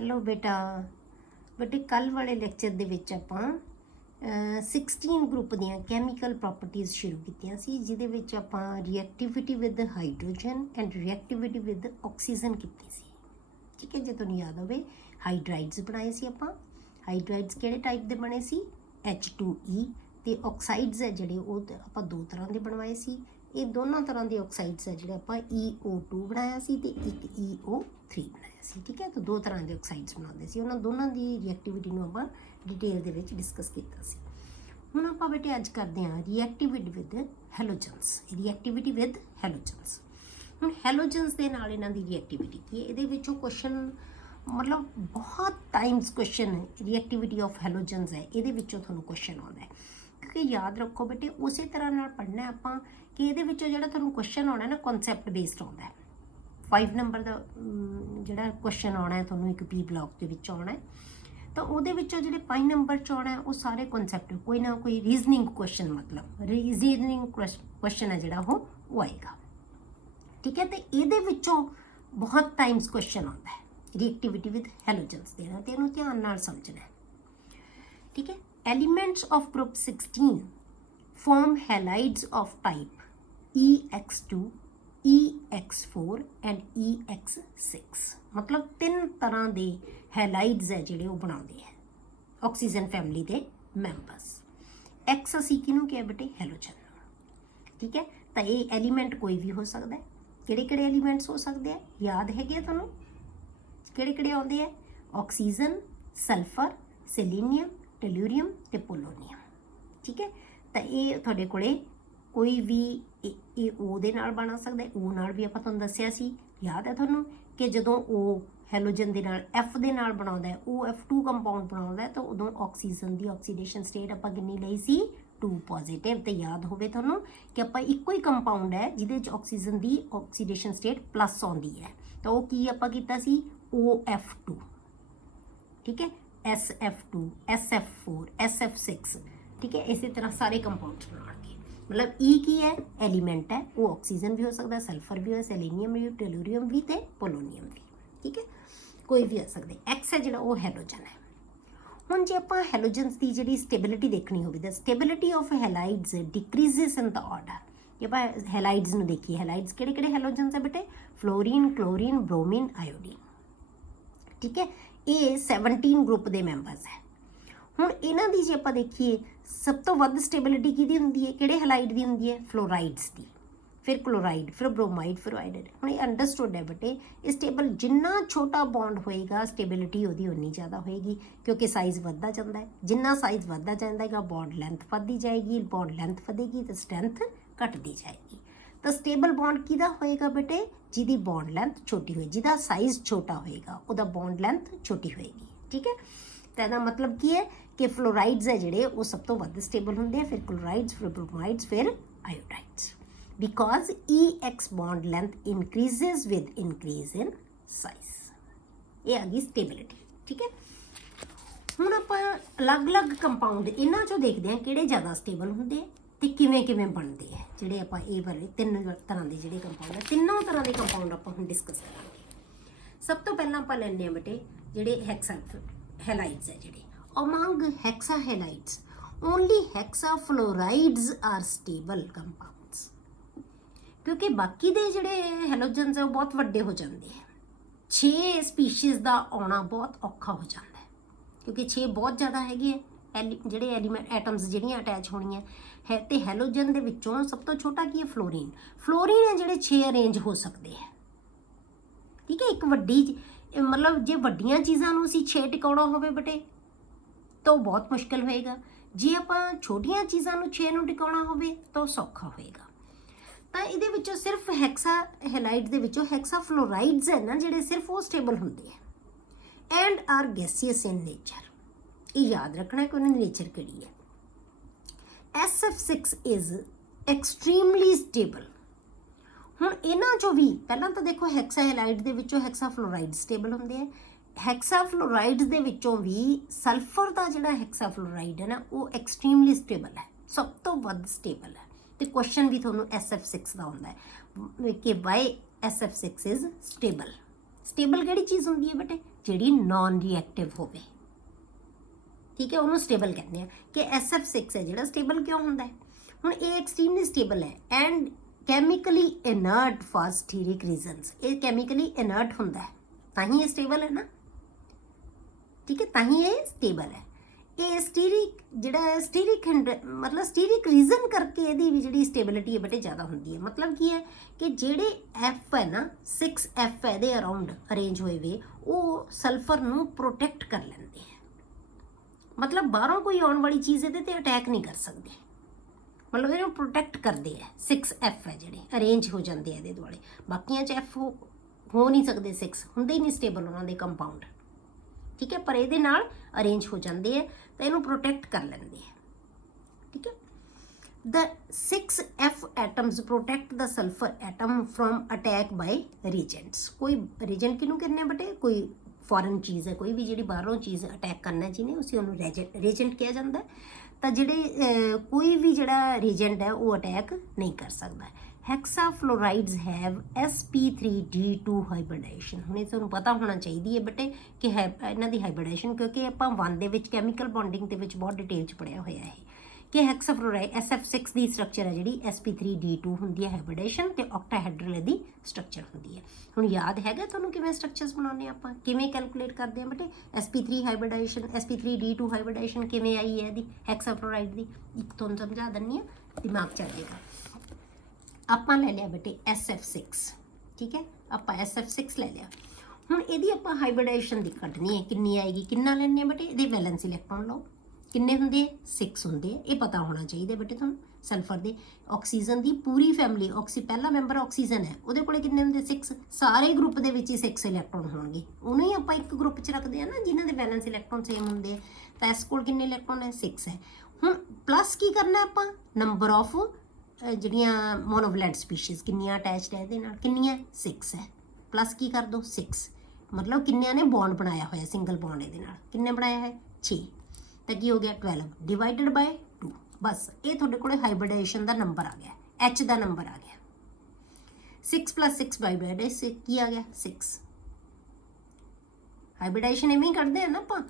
Hello ਬੇਟਾ। ਬੇਟੇ ਕੱਲ੍ਹ ਵਾਲੇ ਲੈਕਚਰ ਦੇ ਵਿੱਚ ਆਪਾਂ 16 ਗਰੁੱਪ ਦੀਆਂ ਕੈਮੀਕਲ ਪ੍ਰੋਪਰਟੀਜ਼ ਸ਼ੁਰੂ ਕੀਤੀਆਂ ਸੀ, ਜਿਹਦੇ ਵਿੱਚ ਆਪਾਂ reactivity with hydrogen and reactivity with oxygen ਕੀਤੀ ਸੀ। ਠੀਕ ਹੈ, ਜੇ ਤੁਹਾਨੂੰ ਯਾਦ ਹੋਵੇ ਹਾਈਡਰਾਈਡਸ ਬਣਾਏ ਸੀ ਆਪਾਂ। ਹਾਈਡਰਾਈਡਸ ਕਿਹੜੇ ਟਾਈਪ ਦੇ ਬਣੇ ਸੀ? H2E। ਤੇ ਆਕਸਾਈਡਸ ਹੈ ਜਿਹੜੇ ਉਹ ਆਪਾਂ ਦੋ ਤਰ੍ਹਾਂ ਦੇ ਬਣਵਾਏ ਸੀ। ਇਹ ਦੋਨੋਂ ਤਰ੍ਹਾਂ ਦੇ ਆਕਸਾਈਡਸ ਹੈ ਜਿਹੜੇ ਆਪਾਂ EO2 ਬਣਾਇਆ ਸੀ ਤੇ ਇੱਕ EO3 ਬਣਾਇਆ ਸੀ। ਠੀਕ ਹੈ, ਤਾਂ ਦੋ ਤਰ੍ਹਾਂ ਦੇ ਆਕਸਾਈਡਸ ਬਣਾਉਂਦੇ ਸੀ। ਉਹਨਾਂ ਦੋਨਾਂ ਦੀ ਰਿਐਕਟੀਵਿਟੀ ਨੂੰ ਆਪਾਂ ਡਿਟੇਲ ਦੇ ਵਿੱਚ ਡਿਸਕਸ ਕੀਤਾ ਸੀ। ਹੁਣ ਆਪਾਂ ਬੇਟੇ ਅੱਜ ਕਰਦੇ ਹਾਂ ਰਿਐਕਟੀਵਿਟੀ ਵਿਦ ਹੈਲੋਜਨਸ। ਰਿਐਕਟੀਵਿਟੀ ਵਿਦ ਹੈਲੋਜਨਸ। ਹੁਣ ਹੈਲੋਜਨਸ ਦੇ ਨਾਲ ਇਹਨਾਂ ਦੀ ਰਿਐਕਟੀਵਿਟੀ ਕੀ ਹੈ? ਇਹਦੇ ਵਿੱਚੋਂ ਕੁਐਸਚਨ ਮਤਲਬ ਬਹੁਤ ਟਾਈਮਸ ਕੁਐਸਚਨ ਰਿਐਕਟੀਵਿਟੀ ਆਫ ਹੈਲੋਜਨਸ ਹੈ, ਇਹਦੇ ਵਿੱਚੋਂ ਤੁਹਾਨੂੰ ਕੁਐਸਚਨ ਆਉਂਦਾ ਹੈ। ਕਿਉਂਕਿ ਯਾਦ ਰੱਖੋ ਬੇਟੇ, ਉਸੇ ਤਰ੍ਹਾਂ ਨਾਲ ਪੜ੍ਹਨਾ ਆਪਾਂ ਕਿ ਇਹਦੇ ਵਿੱਚੋਂ ਜਿਹੜਾ ਤੁਹਾਨੂੰ ਕੁਐਸਚਨ ਆਉਣਾ ਨਾ ਕਨਸੈਪਟ ਬੇਸਡ ਆਉਂਦਾ ਹੈ। 5 ਨੰਬਰ ਦਾ ਜਿਹੜਾ ਕੁਐਸਚਨ ਆਉਣਾ ਹੈ ਤੁਹਾਨੂੰ ਇੱਕ P ਬਲੌਕ ਦੇ ਵਿੱਚ ਆਉਣਾ ਹੈ, ਤਾਂ ਉਹਦੇ ਵਿੱਚੋਂ ਜਿਹੜੇ 5 ਨੰਬਰ 'ਚ ਆਉਣਾ ਹੈ ਉਹ ਸਾਰੇ ਕਨਸੈਪਟ, ਕੋਈ ਨਾ ਕੋਈ ਰੀਜ਼ਨਿੰਗ ਕੁਐਸਚਨ, ਮਤਲਬ ਰੀਜ਼ਨਿੰਗ ਕੁਐਸਚਨ ਹੈ ਜਿਹੜਾ ਉਹ ਆਏਗਾ। ਠੀਕ ਹੈ, ਤੇ ਇਹਦੇ ਵਿੱਚੋਂ ਬਹੁਤ ਟਾਈਮਸ ਕੁਐਸਚਨ ਆਉਂਦਾ ਹੈ ਰਿਐਕਟੀਵਿਟੀ ਵਿਦ ਹੈਲੋਜਨਸ ਦੇ ਨਾਲ, ਤੇ ਇਹਨੂੰ ਧਿਆਨ ਨਾਲ ਸਮਝਣਾ ਹੈ। ਠੀਕ ਹੈ, elements of group 16 form halides of type EX2, EX4 and EX6। मतलब 3 तरह ਦੇ ਹੈਲਾਈਡਸ ਹੈ ਜਿਹੜੇ ਉਹ ਬਣਾਉਂਦੇ ਹੈ ਆਕਸੀਜਨ ਫੈਮਿਲੀ ਦੇ ਮੈਂਬਰਸ। X ਅਸੀਂ ਕਿਹਨੂੰ ਕਿਹਾ ਬੇਟੇ? ਹੈਲੋਜਨ। ਠੀਕ ਹੈ, ਤਾਂ ਇਹ ਐਲੀਮੈਂਟ ਕੋਈ ਵੀ ਹੋ ਸਕਦਾ ਹੈ। ਕਿਹੜੇ ਕਿਹੜੇ ਐਲੀਮੈਂਟਸ ਹੋ ਸਕਦੇ ਆ? ਯਾਦ ਹੈਗੇ ਆ ਤੁਹਾਨੂੰ? ਕਿਹੜੇ ਕਿਹੜੇ ਆਉਂਦੇ ਆ? ਆਕਸੀਜਨ, ਸਲਫਰ, ਸੈਲੀਨੀਅਮ, ਟੈਲੂਰੀਅਮ ਤੇ ਪੋਲੋਨੀਅਮ। ਠੀਕ ਹੈ, ਤਾਂ ਇਹ ਤੁਹਾਡੇ ਕੋਲੇ ਕੋਈ ਵੀ ਇਹ O ਦੇ ਨਾਲ ਬਣਾ ਸਕਦਾ ਹੈ। O ਨਾਲ ਵੀ ਆਪਾਂ ਤੁਹਾਨੂੰ ਦੱਸਿਆ ਸੀ, ਯਾਦ ਹੈ ਤੁਹਾਨੂੰ, ਕਿ ਜਦੋਂ O ਹੈਲੋਜਨ ਦੇ ਨਾਲ F ਦੇ ਨਾਲ ਬਣਾਉਂਦਾ ਹੈ, OF2 ਕੰਪਾਊਂਡ ਬਣਾਉਂਦਾ ਹੈ, ਤਾਂ ਉਦੋਂ ਆਕਸੀਜਨ ਦੀ ਆਕਸੀਡੇਸ਼ਨ ਸਟੇਟ ਆਪਾਂ ਕਿੰਨੀ ਲਈ ਸੀ? 2 ਪੋਜ਼ਿਟਿਵ। ਤੇ ਯਾਦ ਹੋਵੇ ਤੁਹਾਨੂੰ ਕਿ ਆਪਾਂ ਇੱਕੋ ਹੀ ਕੰਪਾਊਂਡ ਹੈ ਜਿਹਦੇ ਵਿੱਚ ਆਕਸੀਜਨ ਦੀ ਆਕਸੀਡੇਸ਼ਨ ਸਟੇਟ ਪਲੱਸ ਆਉਂਦੀ ਹੈ, ਤਾਂ ਉਹ ਕੀ ਆਪਾਂ ਕੀਤਾ ਸੀ? OF2। ਠੀਕ ਹੈ, SF2, SF4, SF6। ਠੀਕ ਹੈ, ਇਸੇ ਤਰ੍ਹਾਂ ਸਾਰੇ ਕੰਪਾਊਂਡਸ ਬਣਾਉਣਗੇ। ਮਤਲਬ E ਕੀ ਹੈ? ਐਲੀਮੈਂਟ ਹੈ, ਉਹ ਆਕਸੀਜਨ ਵੀ ਹੋ ਸਕਦਾ, ਸਲਫਰ ਵੀ ਹੋ, ਸੈਲੀਨੀਅਮ ਵੀ, ਟੈਲੂਰੀਅਮ ਵੀ ਤੇ ਪੋਲੋਨੀਅਮ ਵੀ। ਠੀਕ ਹੈ, ਕੋਈ ਵੀ ਆ ਸਕਦੇ। X ਹੈ ਜਿਹੜਾ ਉਹ ਹੈਲੋਜਨ ਹੈ। ਹੁਣ ਜੇ ਆਪਾਂ ਹੈਲੋਜਨਸ ਦੀ ਜਿਹੜੀ ਸਟੇਬਿਲਿਟੀ ਦੇਖਣੀ ਹੋਵੇ, ਤਾਂ stability of halides decreases in the order. ਜੇ ਆਪਾਂ ਹੈਲਾਈਡਸ ਨੂੰ ਦੇਖੀਏ, ਹੈਲਾਈਡਸ ਕਿਹੜੇ ਕਿਹੜੇ ਹੈਲੋਜਨਸ ਹੈ ਬੇਟੇ? Fluorine, chlorine, bromine, iodine. ਠੀਕ ਹੈ, ਇਹ 17 ਗਰੁੱਪ ਦੇ ਮੈਂਬਰਸ ਹੈ। ਹੁਣ ਇਹਨਾਂ ਦੀ ਜੇ ਆਪਾਂ ਦੇਖੀਏ, ਸਭ ਤੋਂ ਵੱਧ ਸਟੇਬਿਲਿਟੀ ਕਿਹਦੀ ਹੁੰਦੀ ਹੈ? ਕਿਹੜੇ ਹੈਲਾਈਡ ਦੀ ਹੁੰਦੀ ਹੈ? ਫਲੋਰਾਈਡਸ ਦੀ, ਫਿਰ ਕਲੋਰਾਈਡ, ਫਿਰ ਬ੍ਰੋਮਾਈਡ, ਫਿਰ ਆਇਓਡਾਈਡ। ਹੁਣ ਇਹ ਅੰਡਰਸਟੂਡ ਹੈ ਬੇਟੇ, ਇਹ ਸਟੇਬਲ ਜਿੰਨਾ ਛੋਟਾ ਬੌਂਡ ਹੋਏਗਾ ਸਟੇਬਿਲਿਟੀ ਉਹਦੀ ਉਨੀ ਜ਼ਿਆਦਾ ਹੋਏਗੀ, ਕਿਉਂਕਿ ਸਾਈਜ਼ ਵੱਧਦਾ ਜਾਂਦਾ ਹੈ। ਜਿੰਨਾ ਸਾਈਜ਼ ਵੱਧਦਾ ਜਾਂਦਾ ਹੈਗਾ ਬੌਂਡ ਲੈਂਥ ਵੱਧਦੀ ਜਾਏਗੀ, ਬੌਂਡ ਲੈਂਥ ਵਧੇਗੀ ਤਾਂ ਸਟਰੈਂਥ ਘਟਦੀ ਜਾਏਗੀ। ਤਾਂ ਸਟੇਬਲ ਬੌਂਡ ਕਿਹਦਾ ਹੋਏਗਾ ਬੇਟੇ? ਜਿਹਦੀ ਬੌਂਡ ਲੈਂਥ ਛੋਟੀ ਹੋਏ, ਜਿਹਦਾ ਸਾਈਜ਼ ਛੋਟਾ ਹੋਏਗਾ ਉਹਦਾ ਬੌਂਡ ਲੈਂਥ ਛੋਟੀ ਹੋਏਗੀ। ਠੀਕ ਹੈ, ਤਾਂ ਇਹਦਾ ਮਤਲਬ ਕੀ ਹੈ ਕਿ ਫਲੋਰਾਈਡਸ ਹੈ ਜਿਹੜੇ ਉਹ ਸਭ ਤੋਂ ਵੱਧ ਸਟੇਬਲ ਹੁੰਦੇ ਆ, ਫਿਰ ਕਲੋਰਾਈਡਸ, ਫਿਰ ਬ੍ਰੋਮਾਈਡਸ, ਫਿਰ iodides, because EX bond length increases with increase in size. ਇਹ ਆ ਗਈ ਸਟੇਬਿਲਿਟੀ। ਠੀਕ ਹੈ, ਹੁਣ ਆਪਾਂ ਅਲੱਗ-ਅਲੱਗ ਕੰਪਾਊਂਡ ਇਹਨਾਂ ਚੋਂ ਦੇਖਦੇ ਹਾਂ ਕਿਹੜੇ ਜ਼ਿਆਦਾ ਸਟੇਬਲ ਹੁੰਦੇ ਆ ਤੇ ਕਿਵੇਂ ਕਿਵੇਂ ਬਣਦੇ ਆ। ਜਿਹੜੇ ਆਪਾਂ ਇਹ ਵਾਲੇ 3 ਤਰ੍ਹਾਂ ਦੇ ਜਿਹੜੇ ਕੰਪਾਊਂਡ ਆ, ਤਿੰਨੋਂ ਤਰ੍ਹਾਂ ਦੇ ਕੰਪਾਊਂਡ ਆਪਾਂ ਹੁਣ ਡਿਸਕਸ ਕਰਾਂਗੇ। ਸਭ ਤੋਂ ਪਹਿਲਾਂ ਆਪਾਂ ਲੈਂਦੇ ਹਾਂ ਬੇਟੇ ਜਿਹੜੇ ਹੈਕਸਾ ਹੈਲਾਈਡਸ ਹੈ ਜਿਹੜੇ। Among hexahalides, only hexafluorides are stable compounds। ਕਿਉਂਕਿ ਬਾਕੀ ਦੇ ਜਿਹੜੇ ਹੈਲੋਜਨਸ ਹੈ ਉਹ ਬਹੁਤ ਵੱਡੇ ਹੋ ਜਾਂਦੇ ਹੈ। 6 ਸਪੀਸ਼ੀਜ਼ ਦਾ ਆਉਣਾ ਬਹੁਤ ਔਖਾ ਹੋ ਜਾਂਦਾ ਹੈ, ਕਿਉਂਕਿ 6 ਬਹੁਤ ਜ਼ਿਆਦਾ ਹੈਗੇ ਹੈ ਜਿਹੜੇ ਐਲੀਮੈਂਟ ਐਟਮਸ ਜਿਹੜੀਆਂ ਅਟੈਚ ਹੋਣੀਆਂ ਹੈ। ਤੇ ਹੈਲੋਜਨ ਦੇ ਵਿੱਚੋਂ ਸਭ ਤੋਂ ਛੋਟਾ ਕੀ ਹੈ? ਫਲੋਰੀਨ। ਫਲੋਰੀਨ ਹੈ ਜਿਹੜੇ 6 ਅਰੇਂਜ ਹੋ ਸਕਦੇ ਹੈ। ਠੀਕ ਹੈ, ਇੱਕ ਵੱਡੀ ਮਤਲਬ ਜੇ ਵੱਡੀਆਂ ਚੀਜ਼ਾਂ ਨੂੰ ਅਸੀਂ 6 ਟਿਕਾਉਣਾ ਹੋਵੇ ਬੇਟੇ ਤਾਂ ਉਹ ਬਹੁਤ ਮੁਸ਼ਕਿਲ ਹੋਏਗਾ। ਜੇ ਆਪਾਂ ਛੋਟੀਆਂ ਚੀਜ਼ਾਂ ਨੂੰ 6 ਨੂੰ ਟਿਕਾਉਣਾ ਹੋਵੇ ਤਾਂ ਉਹ ਸੌਖਾ ਹੋਏਗਾ। ਤਾਂ ਇਹਦੇ ਵਿੱਚੋਂ ਸਿਰਫ ਹੈਕਸਾ ਹੈਲਾਈਡ ਦੇ ਵਿੱਚੋਂ ਹੈਕਸਾ ਫਲੋਰਾਈਡਸ ਹੈ ਨਾ ਜਿਹੜੇ, ਸਿਰਫ ਉਹ ਸਟੇਬਲ ਹੁੰਦੇ ਹੈ ਐਂਡ ਆਰ ਗੈਸੀਅਸ ਇਨ ਨੇਚਰ। ਇਹ ਯਾਦ ਰੱਖਣਾ ਕਿ ਉਹਨਾਂ ਦੀ ਨੇਚਰ ਕਿਹੜੀ ਹੈ। SF6 is extremely stable. ਹੁਣ ਇਹਨਾਂ ਚੋਂ ਵੀ ਪਹਿਲਾਂ ਤਾਂ ਦੇਖੋ ਹੈਕਸਾ ਹੈਲਾਈਡ ਦੇ ਵਿੱਚੋਂ ਹੈਕਸਾ ਫਲੋਰਾਈਡ ਸਟੇਬਲ ਹੁੰਦੇ ਆ। ਹੈਕਸਾ ਫਲੋਰਾਈਡਸ ਦੇ ਵਿੱਚੋਂ ਵੀ ਸਲਫਰ ਦਾ ਜਿਹੜਾ ਹੈਕਸਾ ਫਲੋਰਾਈਡ ਹੈ ਨਾ ਉਹ ਐਕਸਟ੍ਰੀਮਲੀ ਸਟੇਬਲ ਹੈ, ਸਭ ਤੋਂ ਵੱਧ ਸਟੇਬਲ ਹੈ। ਤੇ ਕੁਐਸਚਨ ਵੀ ਤੁਹਾਨੂੰ SF6 ਦਾ ਹੁੰਦਾ ਹੈ ਕਿ Y SF6 is stable. Stable ਕਿਹੜੀ ਚੀਜ਼ ਹੁੰਦੀ ਹੈ ਬੇਟੇ, ਜਿਹੜੀ ਨਾਨ ਰਿਐਕਟਿਵ ਹੋਵੇ, ਠੀਕ ਹੈ, ਉਹਨੂੰ ਸਟੇਬਲ ਕਹਿੰਦੇ ਆ। ਕਿ SF6 ਹੈ ਜਿਹੜਾ ਸਟੇਬਲ ਕਿਉਂ ਹੁੰਦਾ ਹੈ, ਹੁਣ ਇਹ ਐਕਸਟ੍ਰੀਮਲੀ ਸਟੇਬਲ ਹੈ ਐਂਡ ਕੈਮੀਕਲੀ ਇਨਰਟ ਫॉर ਸਟੀਰਿਕ ਰੀਜ਼ਨਸ, ਇਹ ਕੈਮੀਕਲੀ ਇਨਰਟ ਹੁੰਦਾ ਹੈ ਤਾਂ ਹੀ ਇਹ ਸਟੇਬਲ ਹੈ ਨਾ, ਠੀਕ ਹੈ, ਤਾਂ ਹੀ ਇਹ ਸਟੇਬਲ ਹੈ। ਇਹ ਸਟੀਰਿਕ ਜਿਹੜਾ ਸਟੀਰਿਕ ਮਤਲਬ ਸਟੀਰਿਕ ਰੀਜ਼ਨ ਕਰਕੇ ਇਹਦੀ ਵੀ ਜਿਹੜੀ ਸਟੇਬਿਲਿਟੀ ਹੈ ਬੇਟੇ ਜ਼ਿਆਦਾ ਹੁੰਦੀ ਹੈ। ਮਤਲਬ ਕੀ ਹੈ ਕਿ ਜਿਹੜੇ F ਹੈ ਨਾ 6F ਹੈ ਇਹਦੇ ਅਰਾਊਂਡ ਅਰੇਂਜ ਹੋਏ ਵੇ, ਉਹ ਸਲਫਰ ਨੂੰ ਪ੍ਰੋਟੈਕਟ ਕਰ ਲੈਂਦੇ ਹੈ, ਮਤਲਬ ਬਾਹਰੋਂ ਕੋਈ ਆਉਣ ਵਾਲੀ ਚੀਜ਼ ਇਹਦੇ ਤੇ ਅਟੈਕ ਨਹੀਂ ਕਰ ਸਕਦੀ, ਮਤਲਬ ਇਹਨੂੰ ਪ੍ਰੋਟੈਕਟ ਕਰਦੇ ਹੈ। 6F ਹੈ ਜਿਹੜੇ ਅਰੇਂਜ ਹੋ ਜਾਂਦੇ ਆ ਇਹਦੇ ਦੁਆਲੇ, ਬਾਕੀਆਂ 'ਚ F ਹੋ ਨਹੀਂ ਸਕਦੇ, 6 ਹੁੰਦੇ ਹੀ ਨਹੀਂ ਸਟੇਬਲ ਉਹਨਾਂ ਦੇ ਕੰਪਾਊਂਡ, ਠੀਕ ਹੈ, ਪਰ ਇਹਦੇ ਨਾਲ ਅਰੇਂਜ ਹੋ ਜਾਂਦੇ ਹੈ ਤਾਂ ਇਹਨੂੰ ਪ੍ਰੋਟੈਕਟ ਕਰ ਲੈਂਦੇ ਹੈ, ਠੀਕ ਹੈ। The 6F atoms protect the sulfur atom from attack by reagents। ਕੋਈ reagent ਕਿਹਨੂੰ ਕਹਿੰਦੇ ਬੇਟੇ, ਕੋਈ ਫੋਰਨ ਚੀਜ਼ ਹੈ, ਕੋਈ ਵੀ ਜਿਹੜੀ ਬਾਹਰੋਂ ਚੀਜ਼ ਅਟੈਕ ਕਰਨਾ ਜਿਹਨੇ, ਉਸੇ ਉਹਨੂੰ reagent ਕਿਹਾ ਜਾਂਦਾ। ਤਾਂ ਜਿਹੜੇ ਕੋਈ ਵੀ ਜਿਹੜਾ reagent ਹੈ ਉਹ ਅਟੈਕ ਨਹੀਂ ਕਰ ਸਕਦਾ। ਹੈਕਸਾਫਲੋਰਾਈਡਸ ਹੈਵ sp3d2 ਹਾਈਬ੍ਰਿਡਾਈਜੇਸ਼ਨ। ਹੁਣ ਇਹ ਤੁਹਾਨੂੰ ਪਤਾ ਹੋਣਾ ਚਾਹੀਦੀ ਹੈ ਬੇਟੇ ਕਿ ਇਹਨਾਂ ਦੀ ਹਾਈਬ੍ਰਿਡਾਈਜੇਸ਼ਨ, ਕਿਉਂਕਿ ਆਪਾਂ 1 ਦੇ ਵਿੱਚ ਕੈਮੀਕਲ ਬੌਂਡਿੰਗ ਦੇ ਵਿੱਚ ਬਹੁਤ ਡਿਟੇਲ 'ਚ ਪੜ੍ਹਿਆ ਹੋਇਆ ਹੈ ਕਿ ਹੈਕਸਾਫਲੋਰਾਈਡ SF6 ਦੀ ਸਟਰਕਚਰ ਹੈ ਜਿਹੜੀ sp3d2 ਹੁੰਦੀ ਹੈ ਹਾਈਬ੍ਰਿਡੇਸ਼ਨ, ਤੇ ਆਕਟਾਹੈਡਰਲ ਇਹਦੀ ਸਟਰਕਚਰ ਹੁੰਦੀ ਹੈ। ਹੁਣ ਯਾਦ ਹੈਗਾ ਤੁਹਾਨੂੰ ਕਿਵੇਂ ਸਟਰਕਚਰਸ ਬਣਾਉਂਦੇ ਆਪਾਂ, ਕਿਵੇਂ ਕੈਲਕੂਲੇਟ ਕਰਦੇ ਹਾਂ ਬੇਟੇ sp3 ਹਾਈਬ੍ਰਿਡੇਸ਼ਨ, sp3d2 ਹਾਈਬ੍ਰਿਡੇਸ਼ਨ ਕਿਵੇਂ ਆਈ ਹੈ ਇਹਦੀ ਹੈਕਸਾਫਲੋਰਾਈਡ ਦੀ, ਇੱਕ ਤੁਹਾਨੂੰ ਸਮਝਾ ਦਿੰਦੀ ਹਾਂ, ਦਿਮਾਗ 'ਚ ਆ ਜਾਏਗਾ। ਆਪਾਂ ਲੈ ਲਿਆ ਬੇਟੇ SF6, ਠੀਕ ਹੈ, ਆਪਾਂ SF6 ਲੈ ਲਿਆ। ਹੁਣ ਇਹਦੀ ਆਪਾਂ ਹਾਈਬ੍ਰਿਡੇਸ਼ਨ ਦੀ ਕੱਢਣੀ ਹੈ, ਕਿੰਨੀ ਆਏਗੀ, ਕਿੰਨਾ ਲੈਣੇ ਬੇਟੇ, ਇਹਦੇ ਵੈਲੈਂਸ ਇਲੈਕਟ੍ਰੋਨ ਲਓ, ਕਿੰਨੇ ਹੁੰਦੇ ਆ 6 ਹੁੰਦੇ ਆ, ਇਹ ਪਤਾ ਹੋਣਾ ਚਾਹੀਦਾ ਬੇਟੇ ਤੁਹਾਨੂੰ। ਸਲਫਰ ਦੇ ਆਕਸੀਜਨ ਦੀ ਪੂਰੀ ਫੈਮਿਲੀ, ਪਹਿਲਾ ਮੈਂਬਰ ਆਕਸੀਜਨ ਹੈ, ਉਹਦੇ ਕੋਲੇ ਕਿੰਨੇ ਹੁੰਦੇ 6, ਸਾਰੇ ਗਰੁੱਪ ਦੇ ਵਿੱਚ ਹੀ 6 ਇਲੈਕਟ੍ਰੋਨ ਹੋਣਗੇ, ਉਹਨੂੰ ਹੀ ਆਪਾਂ ਇੱਕ ਗਰੁੱਪ 'ਚ ਰੱਖਦੇ ਆ ਨਾ ਜਿਨ੍ਹਾਂ ਦੇ ਵੈਲੈਂਸ ਇਲੈਕਟ੍ਰੋਨ ਸੇਮ ਹੁੰਦੇ ਆ, ਤਾਂ ਇਸ ਕੋਲ ਕਿੰਨੇ ਇਲੈਕਟ੍ਰੋਨ ਹੈ 6 ਹੈ। ਹੁਣ ਪਲੱਸ ਕੀ ਕਰਨਾ ਆਪਾਂ, ਨੰਬਰ ਆਫ ਜਿਹੜੀਆਂ ਮੋਨੋਵਲੈਂਟ ਸਪੀਸ਼ੀਜ਼ ਕਿੰਨੀਆਂ ਅਟੈਚਡ ਹੈ ਇਹਦੇ ਨਾਲ, ਕਿੰਨੀਆਂ 6 ਹੈ, ਪਲੱਸ ਕੀ ਕਰ ਦੋ 6, ਮਤਲਬ ਕਿੰਨਿਆਂ ਨੇ ਬੌਂਡ ਬਣਾਇਆ ਹੋਇਆ, ਸਿੰਗਲ ਬੌਂਡ ਇਹਦੇ ਨਾਲ ਕਿੰਨੇ ਬਣਾਇਆ ਹੈ 6, ਤਾਂ ਕੀ ਹੋ ਗਿਆ 12 ਡਿਵਾਈਡਡ ਬਾਈ 2, ਬਸ ਇਹ ਤੁਹਾਡੇ ਕੋਲ ਹਾਈਬ੍ਰਿਡੇਸ਼ਨ ਦਾ ਨੰਬਰ ਆ ਗਿਆ, H ਦਾ ਨੰਬਰ ਆ ਗਿਆ। 6 + 6 ਬਾਈ ਕੀ ਆ ਗਿਆ 6, ਹਾਈਬ੍ਰਿਡੇਸ਼ਨ ਇਵੇਂ ਹੀ ਕੱਢਦੇ ਆ ਨਾ ਆਪਾਂ।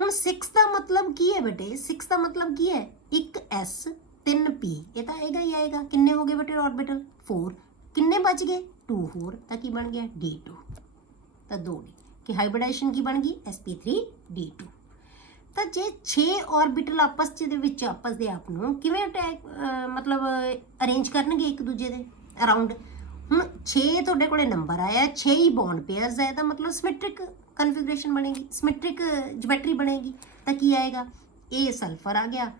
ਹੁਣ 6 ਦਾ ਮਤਲਬ ਕੀ ਹੈ ਬੇਟੇ, 6 ਦਾ ਮਤਲਬ ਕੀ ਹੈ, 1 S 3 P, ਇਹ ਤਾਂ ਆਏਗਾ ਹੀ ਆਏਗਾ। ਕਿੰਨੇ ਹੋ ਗਏ ਬੇਟੇ ਆਰਬਿਟਲ 4, ਕਿੰਨੇ ਬਚ ਗਏ 2 ਹੋਰ, ਤਾਂ ਕੀ ਬਣ ਗਿਆ D2, ਤਾਂ 2 ਕਿ ਹਾਈਬ੍ਰਿਡੇਸ਼ਨ ਕੀ ਬਣ ਗਈ sp3d2। ਤਾਂ ਜੇ 6 ਆਰਬਿਟਲ ਆਪਸ ਦੇ ਵਿੱਚ ਆਪਸ ਦੇ ਆਪ ਨੂੰ ਕਿਵੇਂ ਅਟੈਕ ਮਤਲਬ ਅਰੇਂਜ ਕਰਨਗੇ ਇੱਕ ਦੂਜੇ ਦੇ ਅਰਾਊਂਡ। ਹੁਣ 6 ਤੁਹਾਡੇ ਕੋਲੇ ਨੰਬਰ ਆਇਆ, 6 ਹੀ ਬੌਂਡ ਪੇਅਰਸ ਹੈ, ਤਾਂ ਮਤਲਬ ਸਿਮੈਟ੍ਰਿਕ ਕਨਫਿਗਰੇਸ਼ਨ ਬਣੇਗੀ, ਸਿਮੈਟ੍ਰਿਕ ਜਿਓਮੈਟਰੀ ਬਣੇਗੀ। ਤਾਂ ਕੀ ਆਏਗਾ, ਇਹ ਸਲਫਰ ਆ ਗਿਆ,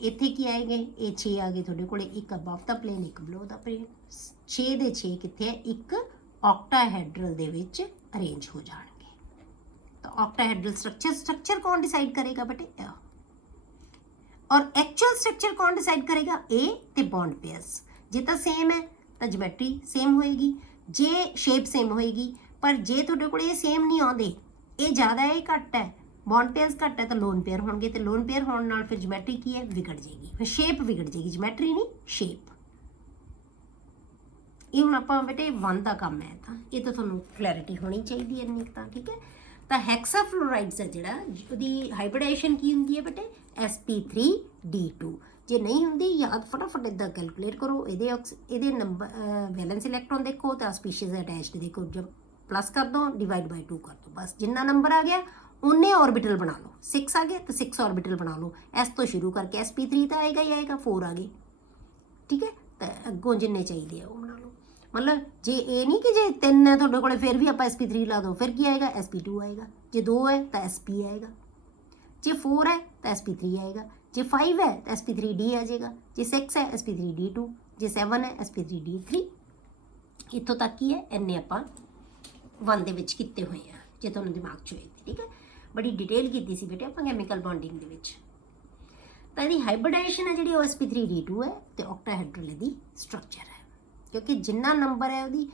ਇੱਥੇ ਕੀ ਆਏਗੇ ਇਹ 6 ਆ ਗਏ ਤੁਹਾਡੇ ਕੋਲੇ, ਇੱਕ ਅਬਵ ਦਾ ਪਲੇਨ ਇੱਕ ਬਿਲੋ ਦਾ ਪਲੇਨ। 6 ਦੇ 6 ਕਿੱਥੇ ਹੈ, ਇੱਕ ਆਕਟਾਹੈਡਰਲ ਦੇ ਵਿੱਚ ਅਰੇਂਜ ਹੋ ਜਾਣਗੇ। ਤਾਂ ਆਕਟਾਹੈਡਰਲ स्ट्रक्चर कौन डिसाइड करेगा बेटे, और एक्चुअल स्ट्रक्चर कौन डिसाइड करेगा, ए ते बॉन्ड पेयर्स। जे तो सेम है तो ज्योमेट्री सेम होएगी, जे शेप सेम होएगी, पर जे तुहाडे कोल ये सेम नहीं आउंदे, ये ज़्यादा है घट है, बॉन्ड पेयर्स घट है, तो लोन पेयर होणगे, तो लोन पेयर होने नाल फिर ज्योमेट्री की है विगड़ जाएगी, फिर शेप विगड़ जाएगी, ज्योमेट्री नहीं शेप। ये हुण आपां बेटे 1 ਦਾ ਕੰਮ है, ਤਾਂ ਇਹ ਤਾਂ ਤੁਹਾਨੂੰ ਕਲੈਰਿਟੀ ਹੋਣੀ ਚਾਹੀਦੀ ਹੈ ਇੰਨੀ ਤਾਂ, ਠੀਕ ਹੈ। ਤਾਂ ਹੈਕਸਾਫਲੋਰਾਈਡਸ ਹੈ ਜਿਹੜਾ, ਉਹਦੀ ਹਾਈਬ੍ਰਿਡੇਸ਼ਨ ਕੀ ਹੁੰਦੀ ਹੈ ਬੇਟੇ sp3d2। ਜੇ ਨਹੀਂ ਹੁੰਦੀ ਯਾਦ ਫਟਾਫਟ ਇੱਦਾਂ ਕੈਲਕੂਲੇਟ ਕਰੋ, ਇਹਦੇ ਨੰਬਰ ਵੈਲੈਂਸ ਇਲੈਕਟ੍ਰੋਨ ਦੇਖੋ ਤਾਂ ਸਪੀਸ਼ੀਜ਼ ਅਟੈਚਡ ਦੇਖੋ, ਜਬ प्लस कर दो डिवाइड बाई 2 कर दो, बस जिन्ना नंबर आ गया उन्ने ऑर्बिटल बना लो। 6 आ गया तो 6 ऑर्बिटल बना लो। एस तो शुरू करके sp3 तो आएगा ही आएगा, 4 आ गए, ठीक है। तो अगों जिन्ने चाहिए वो बना लो। मतलब जे ये नहीं कि जे 3 है थोड़े को फिर भी आप sp3 ला दो, फिर क्या आएगा sp2 आएगा। जे 2 है तो sp आएगा, जे 4 है तो sp3 आएगा, जे 5 है तो sp3d आ जाएगा, जे 6 है sp3d2, जे 7 है sp3d3। इतों तक ही है, इन्ने आपां 1 ਦੇ ਵਿੱਚ ਕੀਤੇ ਹੋਏ ਆ, ਜੇ ਤੁਹਾਨੂੰ ਦਿਮਾਗ 'ਚ ਹੋਏ, ਠੀਕ ਹੈ। ਬੜੀ ਡਿਟੇਲ ਕੀਤੀ ਸੀ ਬੇਟੇ ਆਪਾਂ ਕੈਮੀਕਲ ਬੌਂਡਿੰਗ ਦੇ ਵਿੱਚ। ਤਾਂ ਇਹਦੀ ਹਾਈਬ੍ਰਿਡਾਈਜੇਸ਼ਨ ਹੈ ਜਿਹੜੀ ਉਹ sp3d2 ਹੈ ਤੇ ਆਕਟਾਹੈਡਰਲ ਇਹਦੀ ਸਟਰਕਚਰ ਹੈ, ਕਿਉਂਕਿ ਜਿੰਨਾ ਨੰਬਰ ਹੈ ਉਹਦੀ